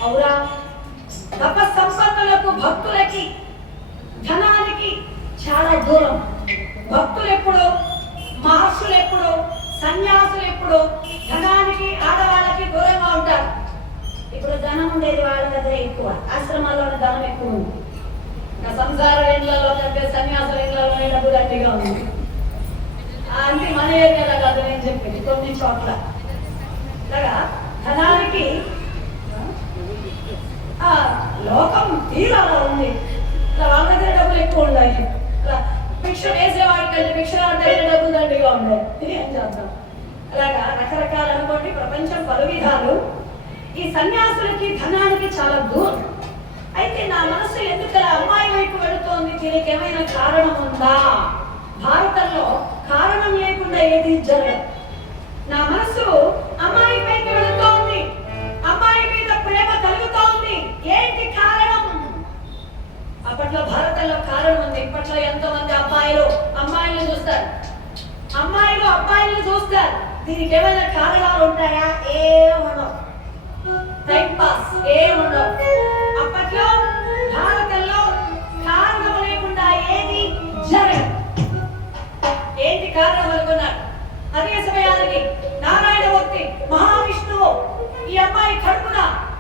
అవురా, తపస్సంపన్నులకు భక్తులకి ధనానికి చాలా దూరం. భక్తులు ఎప్పుడు, మహర్షులు ఎప్పుడు, సన్యాసులు ఎప్పుడు ధనానికి ఆడవాళ్ళకి దూరంగా ఉంటారు. ఇప్పుడు ధనం ఉండేది వాళ్ళ దగ్గర ఎక్కువ, ఆశ్రమాల్లోనే ధనం ఎక్కువ ఉంది. ఇంకా సంసార ఇళ్లలో కంటే సన్యాసుల ఇళ్లలోనే డబ్బు గట్టిగా ఉంది. అంటే మన ఏరియాలో కాదు నేను చెప్పింది, కొన్ని చోట్ల ఇలాగా ధనానికి లోకం తీరాలా ఉంది. ఇలా వాళ్ళ దగ్గర డబ్బులు ఎక్కువ ఉన్నాయి. ఇలా భిక్ష వేసేవాడి కంటే భిక్ష దగ్గర డబ్బులు దండిగా ఉన్నాయి. ఏం చేద్దాం? అలాగా రకరకాలు అనుకోండి, ప్రపంచం పలు విధాలు. ఈ సన్యాసులకి ధనానికి చాలా దూరం. అయితే నా మనసు ఎందుకు అమ్మాయి వైపు వెళుతోంది? దీనికి ఏమైనా కారణం ఉందా? భారతంలో కారణం లేకుండా ఏది జరగదు. నా మనసు అమ్మాయి పైకి వెళుతోంది, అమ్మాయి మీద ప్రేమ కలుగుతోంది. ఏంటి కారణం? అప్పట్లో భారతంలో కారణం ఉంది. ఇప్పట్లో ఎంతో మంది అమ్మాయిలు చూస్తారు, అమ్మాయిలు అబ్బాయిలు చూస్తారు. దీనికి ఏమైనా కారణాలు ఉంటాయా? ఏముండవు. టైం పాస్ ఏముండవు. అప్పట్లో భారతంలో కారణం లేకుండా ఏది జరగదు. ఏంటి కారణం అనుకున్నారు? అదే సమయానికి నారాయణమూర్తి మహావిష్ణువు ఈ అమ్మాయి కడుపున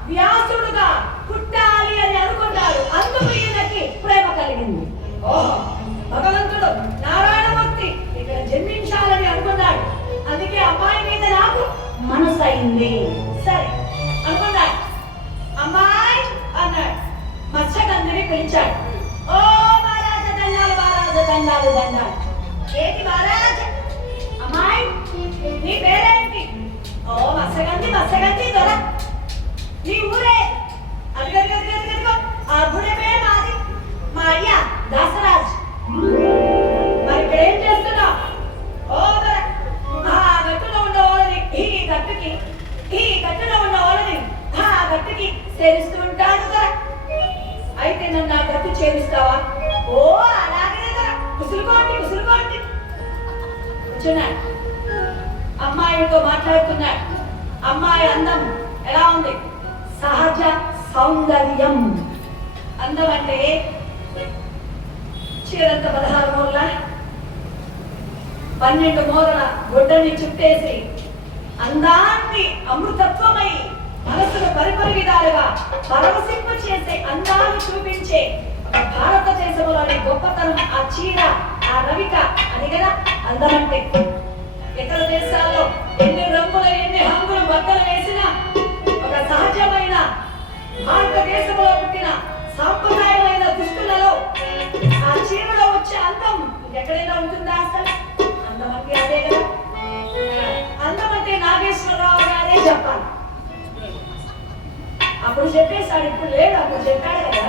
వ్యాసుడుగా పుట్టాలి అని అనుకున్నారు. అందుకు ఈయనకి ప్రేమ కలిగింది. ఓహో, భగవంతుడు నారాయణమూర్తి ఇక్కడ జన్మించాలని అనుకున్నాడు. అందుకే అమ్మాయి మీద నాకు మనసు అయింది. సరే అనుకున్నాడు. అమ్మాయి అన్నాడు. మత్స్యగంధిని పిలిచాడు. ఓ మహారాజ దండాలు, మహారాజ దండాలు, దండాలు. ఏంటి మహారాజ? అమ్మాయి నీ పేరేంటి? ఓ మత్స్యగంధి, మత్స్యగంధి దొర. నీ ఊరే? అదిగదిగదిగదిగో ఆ గుడమే మాది, మా అయ్యా దాసరాజ్. మరి ఇక్కడ ఏం చేస్తున్నావు? ఓ దొర, ఆ గట్టులో ఉన్న వాళ్ళని ఈ గట్టులో ఉన్న వాళ్ళని ఆ గట్టుకి చేరుస్తూ ఉంటాడు దొర. అయితే నన్ను ఆ గట్టు చేరుస్తావా? ఓ అలాగే దొర, కుసులుకోండి కూర్చున్నాడు. అమ్మాయితో మాట్లాడుతున్నాడు. అమ్మాయి అందం ఎలా ఉంది? సహజ సౌందర్యం. అందం అంటే చీరంత 16 మూరల 12 మూరల గుడ్డని చుట్టేసి అందాన్ని అమృతత్వమై మనసును పరిపరి విధాలుగా పరవశింప చేసే అందాన్ని చూపించే భారతదేశంలోని గొప్పతనం ఆ చీర, ఆ రవిక. అది కదా అందం అంటే. ఇతర దేశాల్లో ఎన్ని రంగులు, ఎన్ని హంగులు బట్టలు వేసినా ఒక సహజమైన భారతదేశంలో పుట్టిన సాంప్రదాయమైన దుస్తులలో ఆ చీరలో వచ్చే అందం ఎక్కడైనా ఉంటుందా? అసలు అందం అంటే అదే కదా. అందం అంటే నాగేశ్వరరావు గారే చెప్పాలి. అప్పుడు చెప్పేశాడు, ఇప్పుడు లేడు. అప్పుడు చెప్పాడు కదా,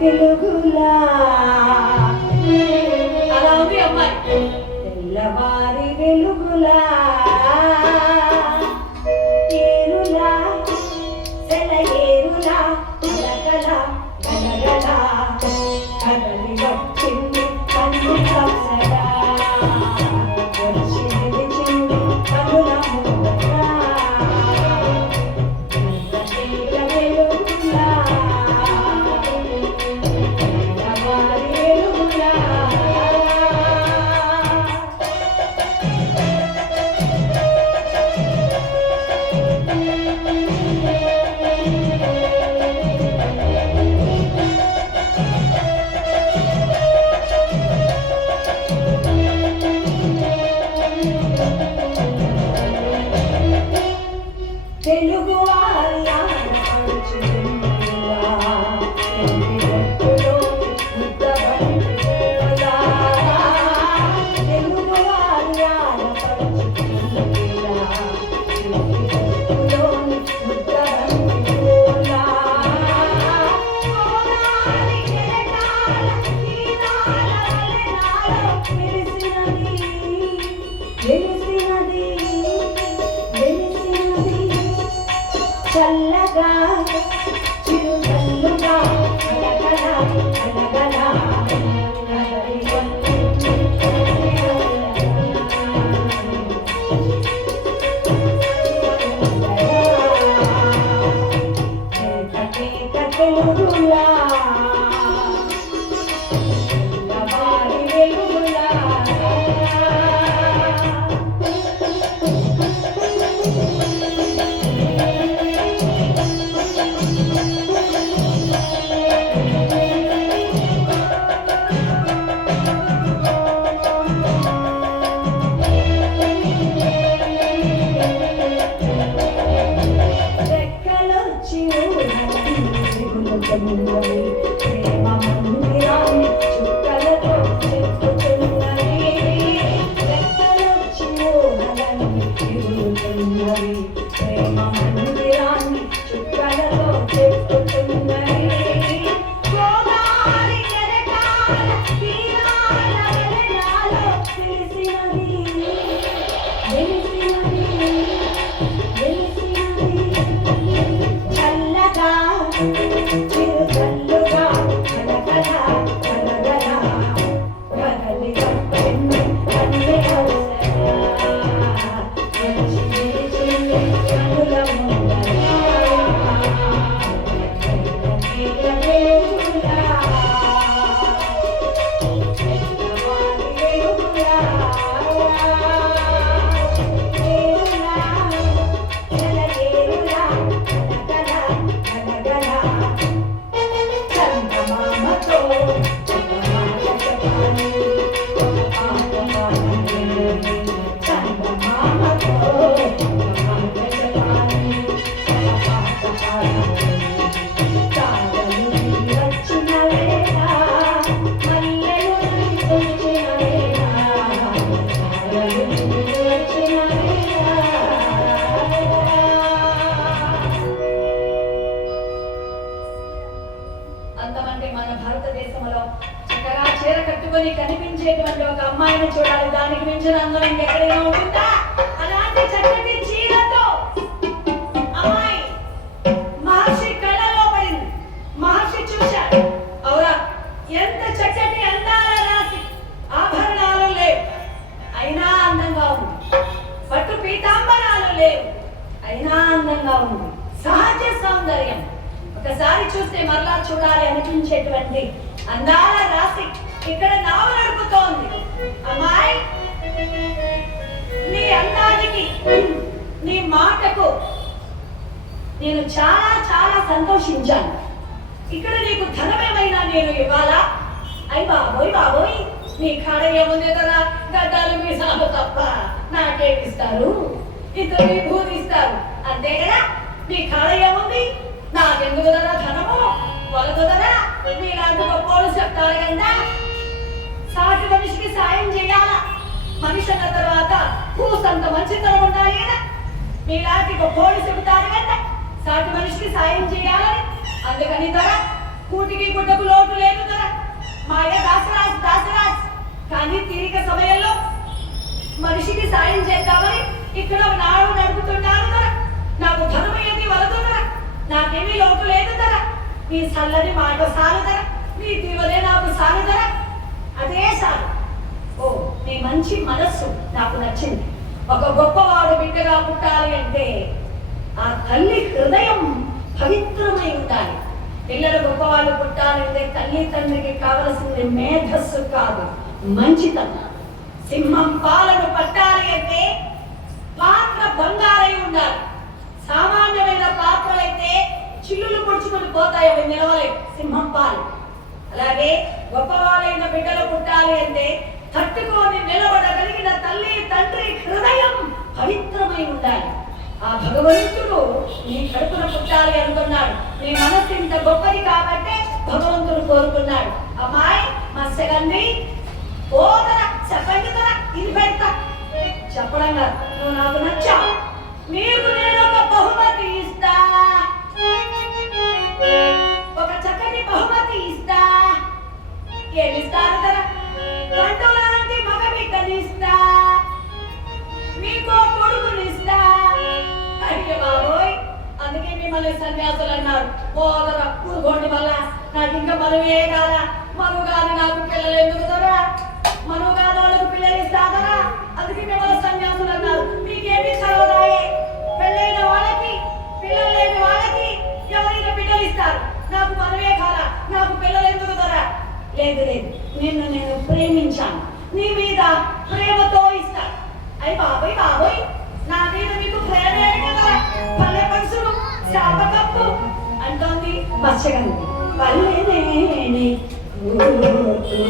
తెలుగులా అలా ఉంది అమ్మాయి. తెల్లవారి వెలుగులా ఏరులా సెలయేరులా గలగలా గలగలా కదలి వచ్చింది కన్ను కసరా వచ్చి నిలిచింది కనుల ముందరా వెలుగులా తెలుగు వారి చల్లగా చిరునల్లుగా అలగలా అలగలా అమ్మాయిని చూడాలి, దానికి మించిన అందం ఇంకెక్కడైనా ఉంటుందా? అలాంటి చక్కటి చీరతో అమ్మాయి మహర్షి కళ్ళలో పడింది. మహర్షి చూశాడు, అవురా ఎంత చక్కటి అందాల రాశి, ఆభరణాలు లేవు అయినా అందంగా ఉంది, పట్టు పీతాంబరాలు లేవు అయినా అందంగా ఉంది, సహజ సౌందర్యం, ఒకసారి చూస్తే మరలా చూడాలి అనిపించేటువంటి అందాల రాశి ఇక్కడ నావ నడుపుతోంది. అమ్మాయి, నీ అందానికి నీ మాటకు నేను చాలా చాలా సంతోషించాను. ఇక్కడ నీకు ధనమేమైనా నేను ఇవ్వాలా? అయ్యి బాబోయ్ బాబోయ్, నీ కాడ ఏముంది కదా, గడ్డాలు మీసాలు తప్ప నాకేమిస్తారు? ఇద్దరు విభూతి ఇస్తారు అంతే కదా. నీ కాడ ఏముంది? నాకెందుకు కదా ధనము, వలదు కదా. మీలాంటి గొప్పలు చెప్తారు కదా, సాటి మనిషికి సాయం చేయాలా, మనిషి అన్న తర్వాత పూసంత మంచితనం ఉండాలి కదా. మీలాంటి గొప్పలు చెబుతారు కదా, సాటి మనిషికి సాయం చేయాలని. అందుకని ధర కూటికి గుడ్డకు లోటు లేదు ధర. మాయ దాసరాజ్ దాసరాజ్. కానీ తీరిక సమయంలో మనిషికి సాయం చేద్దామని ఇక్కడ నాడు నడుపుతున్నాను ధర. నాకు ధనం ఏది వలదు ధర, నాకేమీ లోటు లేదు ధర. నీ చల్లని మాట సారు ధర, నీ దీవలే నాకు సారు ధర, అదే సారు. ఓ, నీ మంచి మనస్సు నాకు నచ్చింది. ఒక గొప్పవాడు బిడ్డగా పుట్టాలి అంటే ఆ తల్లి హృదయం పవిత్రమై ఉండాలి. పిల్లలు గొప్పవాళ్ళు పుట్టాలంటే తల్లి తండ్రికి కావలసింది మేధస్సు కాదు, మంచితనం. సింహం పాలను పట్టాలి అంటే పాత్ర బంగారై ఉండాలి. సామాన్యమైన పాత్రలైతే చిల్లులు పొడుచుకొని పోతాయి, అవి నిలవలేవు. సింహం పాలు అలాగే గొప్పవాళ్ళైన బిడ్డలు పుట్టాలి అంటే తట్టుకొని నిలబడగలిగిన తల్లి తండ్రి హృదయం పవిత్రమై ఉండాలి. ఆ భగవంతుడు నీ కడుపున పుట్టాలి అనుకున్నాడు. నీ మనసు ఇంత గొప్పది కాబట్టి భగవంతుడు కోరుకున్నాడు. అమ్మాయి మత్స్యగంధి ఓదర చెప్పండి తర, ఇది పెడతా చెప్పడం కాదు, నువ్వు నాకు నచ్చావు, నీకు నేను ఒక బహుమతి ఇస్తా, ఒక చక్కని బహుమతి ఇస్తా. ఏమిస్తారు కదా, గంట లాంటి మగ బిడ్డని ఇస్తా, మీకో కొడుకునిస్తా. అయ్యో బాబోయ్, అందుకే మిమ్మల్ని సన్యాసులు అన్నారు. ఓదర కూరుకోండి, మళ్ళా నాకు ఇంకా మరువే కాదా, మరువు కాదు నాకు పిల్లలు ఎందుకు దొరా, మరువు కాదు వాళ్ళకు పిల్లలు ఇస్తాదరా, అందుకే మిమ్మల్ని సన్యాసులు అన్నారు. మీకేమీ చదవదాయే, పెళ్ళైన వాళ్ళకి పిల్లలు లేని వాళ్ళకి ఎవరైనా పిల్లలు ఇస్తారు, నాకు మరువే కాదా, నాకు పిల్లలు ఎందుకు దొరా. లేదు లేదు, నేను ప్రేమించాను, నీ మీద ప్రేమతో ఇస్తాను. అయ్యి బాబోయ్ బాబోయ్, నా మీద మీకు ప్రేమే కదా, పల్లె పరుసులు శాపకప్పు అంటోంది మత్స్యగంధి. పల్లెనేని పల్లెనేని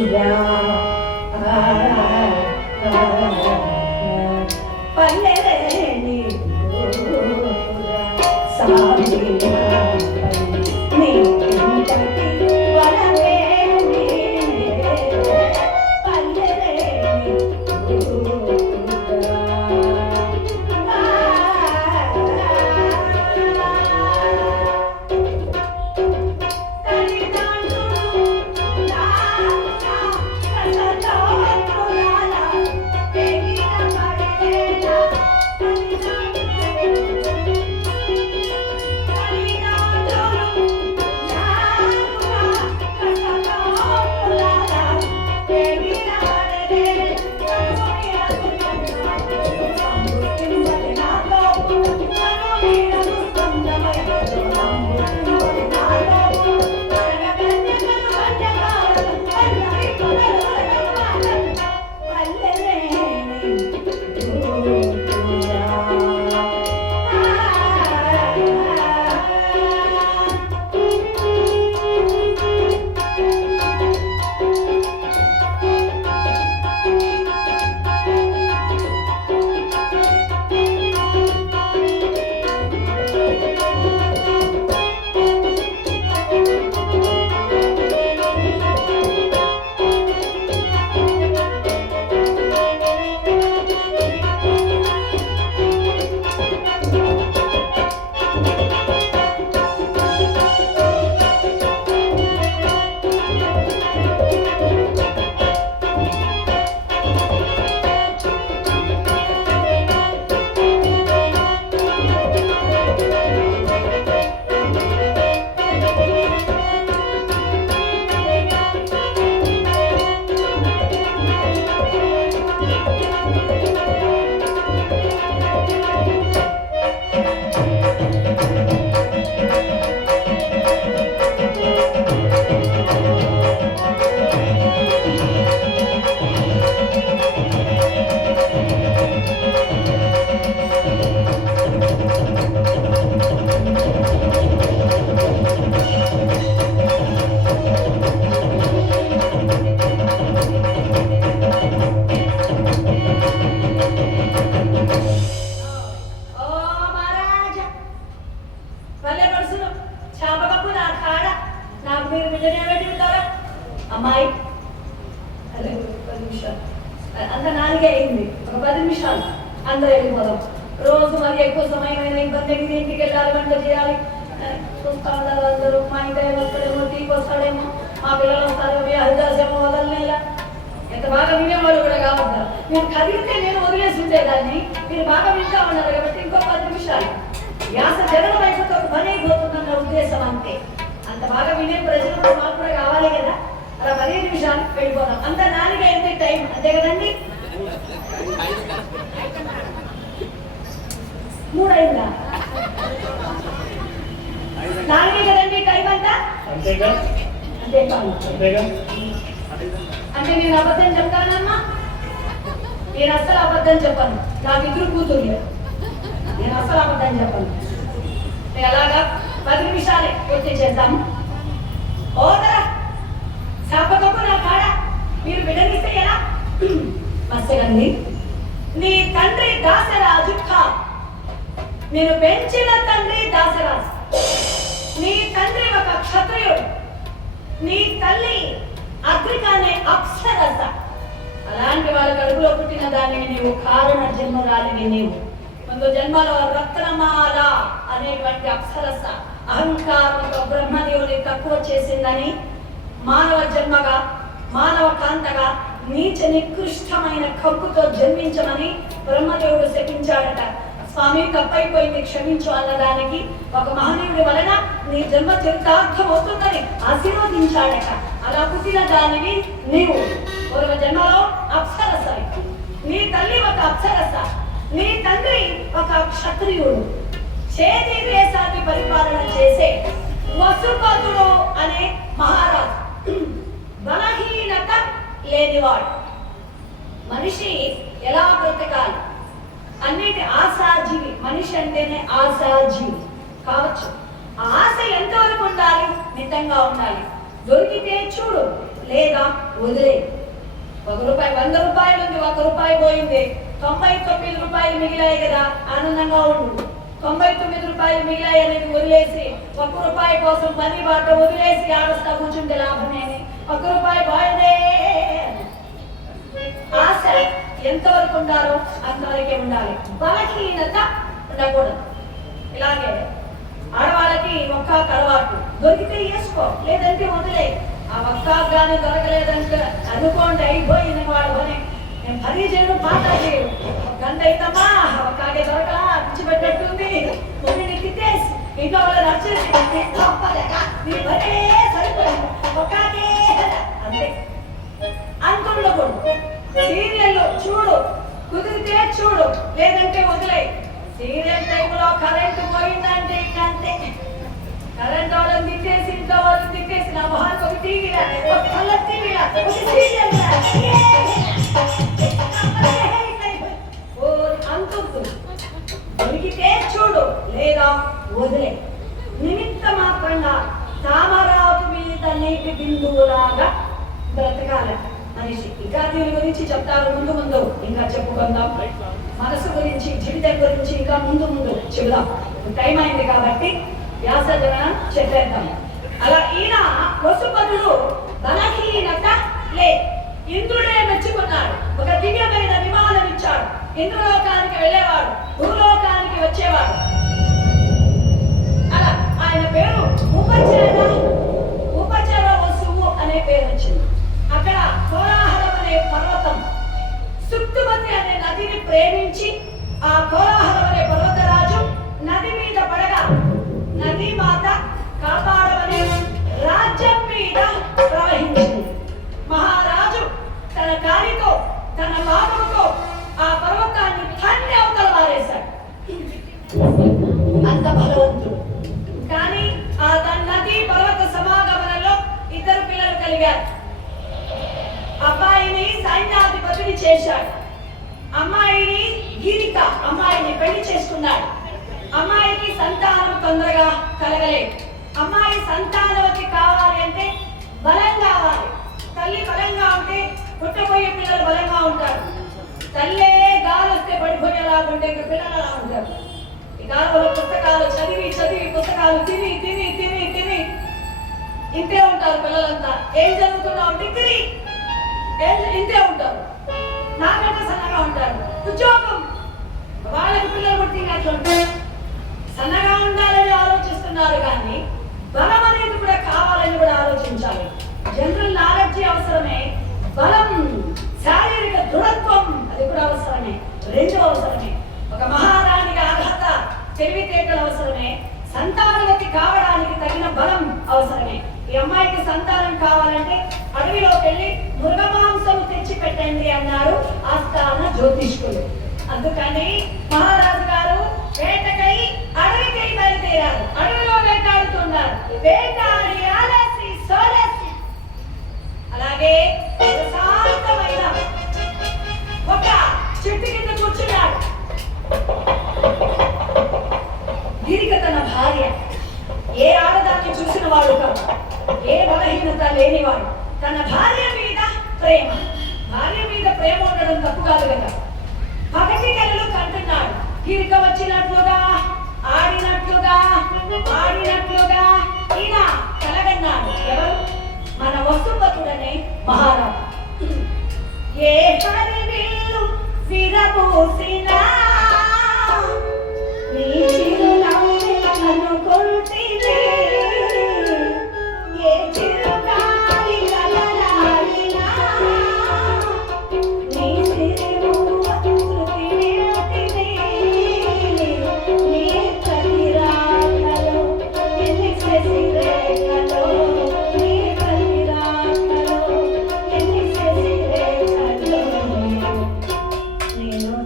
బిడ్డనే పెట్టి ఉంటారా అమ్మాయి అదే 10 నిమిషాలు అంత నాలుగే అయింది, ఒక 10 నిమిషాలు అందరూ వెళ్ళిపోదాం. రోజు మరి ఎక్కువ సమయమైన ఇబ్బంది, ఇంటికి వెళ్ళాలి, వంట చేయాలి, చూస్తా ఉంటారు అందరూ. మా ఇంటి వస్తాడేమో, టీకి వస్తాడేమో, మా పిల్లలు వస్తారేమో, హరిదాసేమో వదలనేలా. ఎంత బాగా వినేవాళ్ళు కూడా కావద్దా. మీరు కదిలితే నేను వదిలేసి ఉండేదాన్ని, మీరు బాగా వింటా ఉన్నారు కాబట్టి ఇంకో 10 నిమిషాలు వ్యాస జగన్ వైపు పని అయిపోతుందన్న ఉద్దేశం అంతే. అంత బాగా వినే ప్రజలు మాకు కూడా కావాలి కదా. అలా 15 నిమిషాలు వెళ్ళిపోదాం. అంత నాలుగే అయితే టైం అంతే కదండి. 3 అయిందా? 4 కదండి టైం అంతా. అంతేగా? అంతేగా. అంటే నేను అబద్ధం చెప్తానమ్మా? నేను అస్సలు అబద్ధం చెప్పను. నాకు 2 కూతుర్లు, నేను అస్సలు అబద్ధం చెప్పను. నేను అలాగా 10 నిమిషాలే పూర్తి చేద్దాము. ఓదరా శాపకపు నా కాడ మీరు బిడ్డనిస్తే ఎలా? మత్స్యగంధి నీ తండ్రి దాసరాజు కా, నేను పెంచిన తండ్రి దాసరాజు. నీ తండ్రి ఒక క్షత్రియుడు, నీ తల్లి అద్రికానే అప్సరస. అలాంటి వాళ్ళ కడుపులో పుట్టిన దానిని నీవు కారణ జన్మరాలిని. నీవు ముందు జన్మలో రత్నమాల అనేటువంటి అప్సరస అహంకారంతో బ్రహ్మదేవుని తక్కువ చేసిందని మానవ జన్మగా, మానవ కాంతగా నీచ నికృష్టమైన కంపుతో జన్మించమని బ్రహ్మదేవుడు శపించాడట. స్వామి తప్పైపోయింది క్షమించు అన్నదానికి ఒక మహనీయుడి వలన నీ జన్మ చరితార్థం అవుతుందని ఆశీర్వదించాడట. అలా పుట్టిన దానివి నీవు పూర్వ జన్మలో అప్సరస. నీ తల్లి ఒక అప్సరస, నీ తండ్రి ఒక క్షత్రియుడు. చేతి దేశాన్ని పరిపాలన చేసే వసుపతుడు అనే మహారాజు. బలహీనత లేనివాడు. మనిషి ఎలా బ్రతకాలి అన్నిటి ఆశాజీవి. మనిషి అంటేనే ఆశాజీవి కావచ్చు. ఆశ ఎంతవరకు ఉండాలి? మితంగా ఉండాలి. దొరికితే చూడు, లేదా వదిలే. 1 రూపాయి 100 రూపాయలు ఉంది, 1 రూపాయి పోయింది, 99 రూపాయలు మిగిలాయి కదా, ఆనందంగా ఉండు. 99 రూపాయలు మిగిలాయి అనేది వదిలేసి 1 రూపాయి కోసం పని బాట వదిలేసి ఆడస్తా కూర్చుంటే లాభమేమి? 1 రూపాయి పోయిందే. ఆశ ఎంతవరకు ఉండాలో అంతవరకే ఉండాలి. బలహీనత ఉండకూడదు. ఇలాగే ఆడవాళ్ళకి ఒక్క అలవాటు, దొరికితే వేసుకో, లేదంటే వదిలే. ఆ ఒక్క కానీ దొరకలేదంటే అనుకోండి అయిపోయిన వాడు అని నేను 10 చేయడం పాట చేయడు. 1 గంట అయితమ్మా ఒక్కగే దొరకలా, పిచ్చిపెట్టినట్టుంది, కొన్ని తిట్టేసి ఇంట్లో వాళ్ళు నచ్చేసి సరిపోయింది ఒక్కగే అంతే అంతుండకూడదు. సీరియల్లో చూడు, కుదిరితే చూడు, లేదంటే వదిలే. సీరియల్ టైంలో కరెంటు పోయిందంటే ఇంకంతే. కరెంట్ వాళ్ళని తిట్టేసి, ఇంట్లో వాళ్ళని తిట్టేసి, నా మొహానికి ఒక టీవీలా, ఒక కలర్ టీవీలా, ఒక సీరియల్ అంతుంది. దొరికితే చూడు, లేదా వదిలే. నిమిత్త మాత్రంగా తామరాకు మీద నీటి బిందువులాగా బ్రతకాలి మనిషి. ఇంకా దీని గురించి చెప్తారు ముందు ముందు, ఇంకా చెప్పుకుందాం. మనసు గురించి, జీవితం గురించి ఇంకా ముందు ముందు చెబుదాం. టైం అయింది కాబట్టి వ్యాస జగనం చెప్పేద్దాం. అలా ఈయన వసుపతుడు బలహీనత లే. ఇంద్రుడే మెచ్చుకున్నాడు. ఒక దివ్యమైన విమానం ఇచ్చాడు. ఇంద్రలోకానికి వెళ్ళేవాడు, భూలోకానికి వచ్చేవాడు. అలా ఆయన పేరు ఉపచర వసువు అనే పేరు వచ్చింది. అక్కడ కోలాహలం అనే పర్వతం, సుక్తుమతి అనే నదిని ప్రేమించి ఆ కోలాహలం అనే పర్వతరాజు నది మీద పడగా నదీ మాత కాపాడమని రాజ్యం మీద ప్రవహించింది. మహారాజు తన కాలితో, తన పాదముతో ఆ పర్వతాన్ని తన్ని అవతల పారేశాడు. అంత బలవంతుడు. కానీ ఆ నదీ పర్వత సమాగమనంలో 2 పిల్లలు కలిగారు. అబ్బాయిని సైన్యాధిపతిని చేశాడు. అమ్మాయిని గిరిక, అమ్మాయిని పెళ్లి చేసుకున్నాడు. అమ్మాయికి సంతానం తొందరగా కలగలేదు. అమ్మాయి సంతానవతి కావాలి అంటే బలం కావాలి. తల్లి బలంగా ఉంటే పుట్టబోయే పిల్లలు బలంగా ఉంటారు. తల్లే గాలి వస్తే పడిపోయేలాగుంటే ఇంకా పిల్లలు అలా ఉంటారు. ఈ కాలంలో పుస్తకాలు చదివి పుస్తకాలు తిని ఇంతే ఉంటారు. ఉంటారు పిల్లలంతా. ఏం చదువుకున్నావు? డిగ్రీ. ఇంతే ఉంటారు. నాకంటే సన్నగా ఉంటారు. ఉద్యోగం, వాళ్ళకి పిల్లలు పుట్టినట్లు ఉంటారు. సన్నగా ఉండాలని ఆలోచిస్తున్నారు, కానీ బలం అనేది కూడా కావాలని కూడా ఆలోచించాలి. జనరల్ నాలెడ్జ్ అవసరమే, బలం, శారీరక దృఢత్వం అది కూడా అవసరమే. రెండు అవసరమే. ఒక మహారాణిగా అర్హత, తెలివితేటలు అవసరమే. సంతానవతి కావడానికి తగిన బలం అవసరమే. ఈ అమ్మాయికి సంతానం కావాలంటే అడవిలోకి వెళ్ళి మృగమాంసం తెచ్చి పెట్టండి అన్నారు ఆస్థాన జ్యోతిష్కులు. అందుకని మహారాజు గారు వేటకై అడవికై బయలుదేరారు. అడవిలో వేటాడుతున్నారు. వేటాడి అలసి సొలసి అలాగే ప్రశాంతమైన ఒక చెట్టు కింద కూర్చున్నాడు. దీనికి తన భార్య, ఏ ఆడదాన్ని చూసిన వాడు కాదు, ఏ బలహీనత లేనివాడు. తన భార్య మీద ప్రేమ. భార్య మీద ప్రేమ ఉండడం తప్పు కాదు కదా. పగటి కలలు కంటున్నాడు. కిరిక వచ్చినట్లుగా, ఆడినట్లుగా ఈయన కలగన్నాడు. ఎవరు? మన వసుపతుడనే మహారాజు. ఏ హరివిల్లు విరబూసినా నీ చిరునవ్వు అనుకుంటినే, ఏ చిరుగాలి కలలాడినా నీ సిరిమూవ శృతి వింటినే, నీ ప్రతిరాకలో ఎన్ని శశిరేఖలో, నీ ప్రతిరాకలో ఎన్ని శశిరేఖలో నేను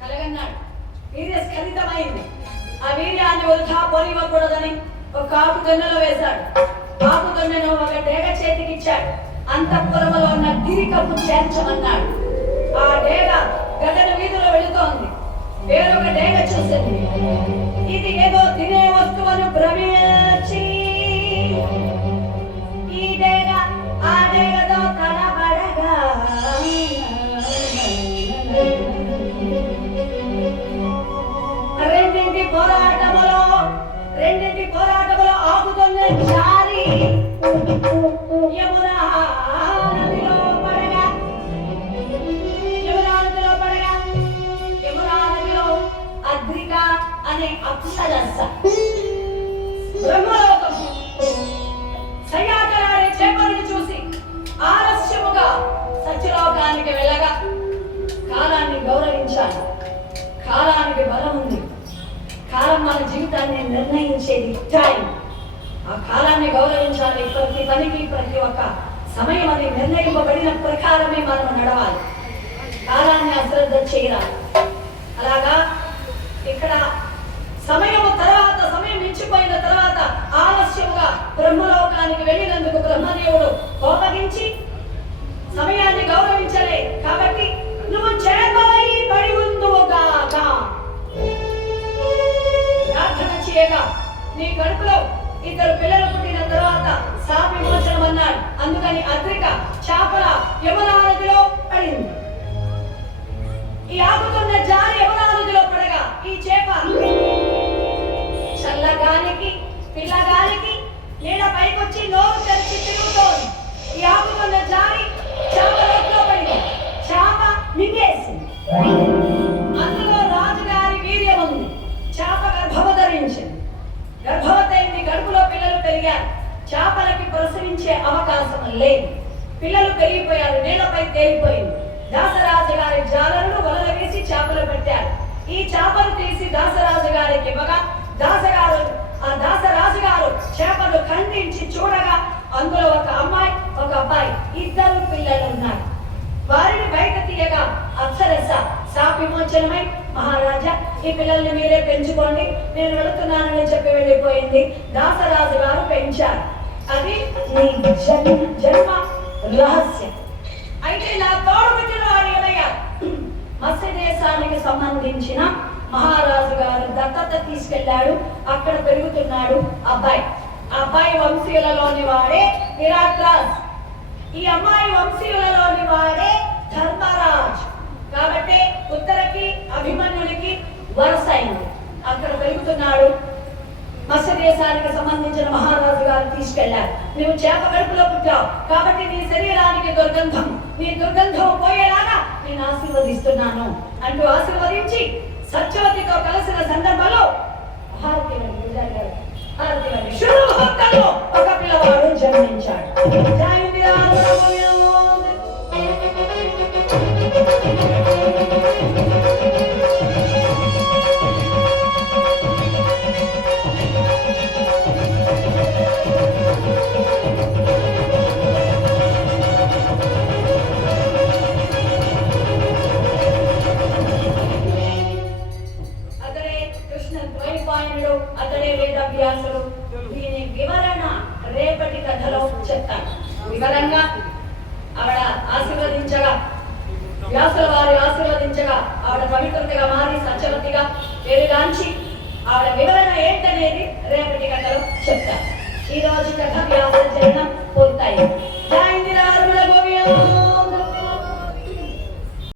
కలగన్నాడు. వీర్యస్ఖలితమై పోనివ్వకూడదని ఒక ఆకుగన్నెలో వేశాడు. ఆకుగన్నెను ఒక డేగ చేతికి ఇచ్చాడు. అంతఃపురములో ఉన్న గిరికపు చేర్చమన్నాడు. ఆ డేగ గగన వీధిలో వెళుతోంది. వేరొక డేగ చూసింది. ఇది ఏదో తినే వస్తువును భ్రమించి ఈ డేగ ఆ డేగతో కనబడగా రెండింటి పోరాటములో ఆగుతున్న జారి యమునా నదిలో పడగా అద్రిక అనే అప్సరస బ్రహ్మలోకం సయాటలాడే చేపలను చూసి ఆలస్యముగా సత్యలోకానికి వెళ్ళగా కాలాన్ని గౌరవించాలి. కాలానికి బలం ఉంది. కాలం మన జీవితాన్ని నిర్ణయించేది టైం. ఆ కాలాన్ని గౌరవించాలి. ప్రతి పనికి ప్రతి ఒక్క సమయం అది నిర్ణయింపబడిన ప్రకారమే మనం నడవాలి. కాలాన్ని అశ్రద్ధ చేయాలి. అలాగా ఇక్కడ సమయం మించిపోయిన తర్వాత ఆలస్యంగా బ్రహ్మలోకానికి వెళ్ళినందుకు బ్రహ్మదేవుడు కోపగించి సమయాన్ని గౌరవించలే. కాబట్టి నువ్వు చేపలై పడి ఉందువుగాక, ప్రార్థన చేయగా నీ కడుపులో 2 పిల్లలు పుట్టిన తర్వాత శాప విమోచనం అన్నాడు. అందుకని అద్రిక చేపల యమునా నదిలో పడింది. ఈ ఆగుతున్న జారి యమునా నదిలో పడగా ఈ చేప చల్లగాలికి పిల్లగాలికి నీళ్ళ పైకొచ్చి నోరు తెరిచి తిరుగుతోంది. ఈ ఆగుతున్న జారి చేప నోట్లో పడింది. చేప మింగేసింది. అందులో రాజుగారి వీర్యం ఉంది. చేప గర్భము ధరించింది. గర్భవతైంది. గడుపులో పిల్లలు పెరిగారు. చేపలకి ప్రసవించే అవకాశం లేదు. పిల్లలు పెరిగిపోయారు. నీళ్లపై తేలిపోయింది. దాసరాజు గారి జాలరులు వలన వేసి చేపలు పెట్టారు. ఈ చేపలు తీసి దాసరాజు గారికి ఇవ్వగా దాసరాజు గారు చేపలు ఖండించి చూడగా అందులో ఒక అమ్మాయి ఒక అబ్బాయి 2 పిల్లలు ఉన్నారు. వారిని బయట తీయగా అప్సరస శాప విమోచనమై మహారాజా ఈ పిల్లల్ని మీరే పెంచుకోండి, నేను వెళుతున్నానని చెప్పి వెళ్ళిపోయింది. దాసరాజు గారు పెంచారు. అది నీ జన్మ రహస్యం. అయితే నా తోడు పుట్టిన వాడు ఏమయ్యా? మత్స్య దేశానికి సంబంధించిన మహారాజు గారు దత్తత తీసుకెళ్లాడు. అక్కడ పెరుగుతున్నాడు అబ్బాయి. అబ్బాయి వంశీయులలోని వాడే విరాట్ రాజ్. ఈ అమ్మాయి వంశీయులలోని వాడే ధర్మరాజ్. కాబట్టి ఉత్తరకి అభిమన్యునికి వరుస అయింది. అక్కడ పెరుగుతున్నాడు. మత్స్య దేశానికి సంబంధించిన మహారాజు గారు తీసుకెళ్లారు. నువ్వు చేప కడుపులో పుట్టావు కాబట్టి నీ శరీరానికి దుర్గంధం, నీ దుర్గంధం పోయేలాగా నేను ఆశీర్వదిస్తున్నాను అంటూ ఆశీర్వదించి సత్యవతితో కలిసిన సందర్భంలో శుభముహూర్తంలో ఒక పిల్లవాడు జన్మించాడు. అతడే వేదవ్యాసుడు. దీని వివరణ రేపటి కథలో చెప్తాను. వివరంగా ఆవిడ ఆశీర్వదించగా, వ్యాసుల వారి ఆశీర్వదించగా ఆవిడ పవిత్రతగా మారి సత్యవతిగా పేరుగాంచి ఆవిడ వివరణ ఏంటనేది రేపటి కథలో చెప్తాను. ఈ రోజు కథ వ్యాస చరణం పూర్తయింది.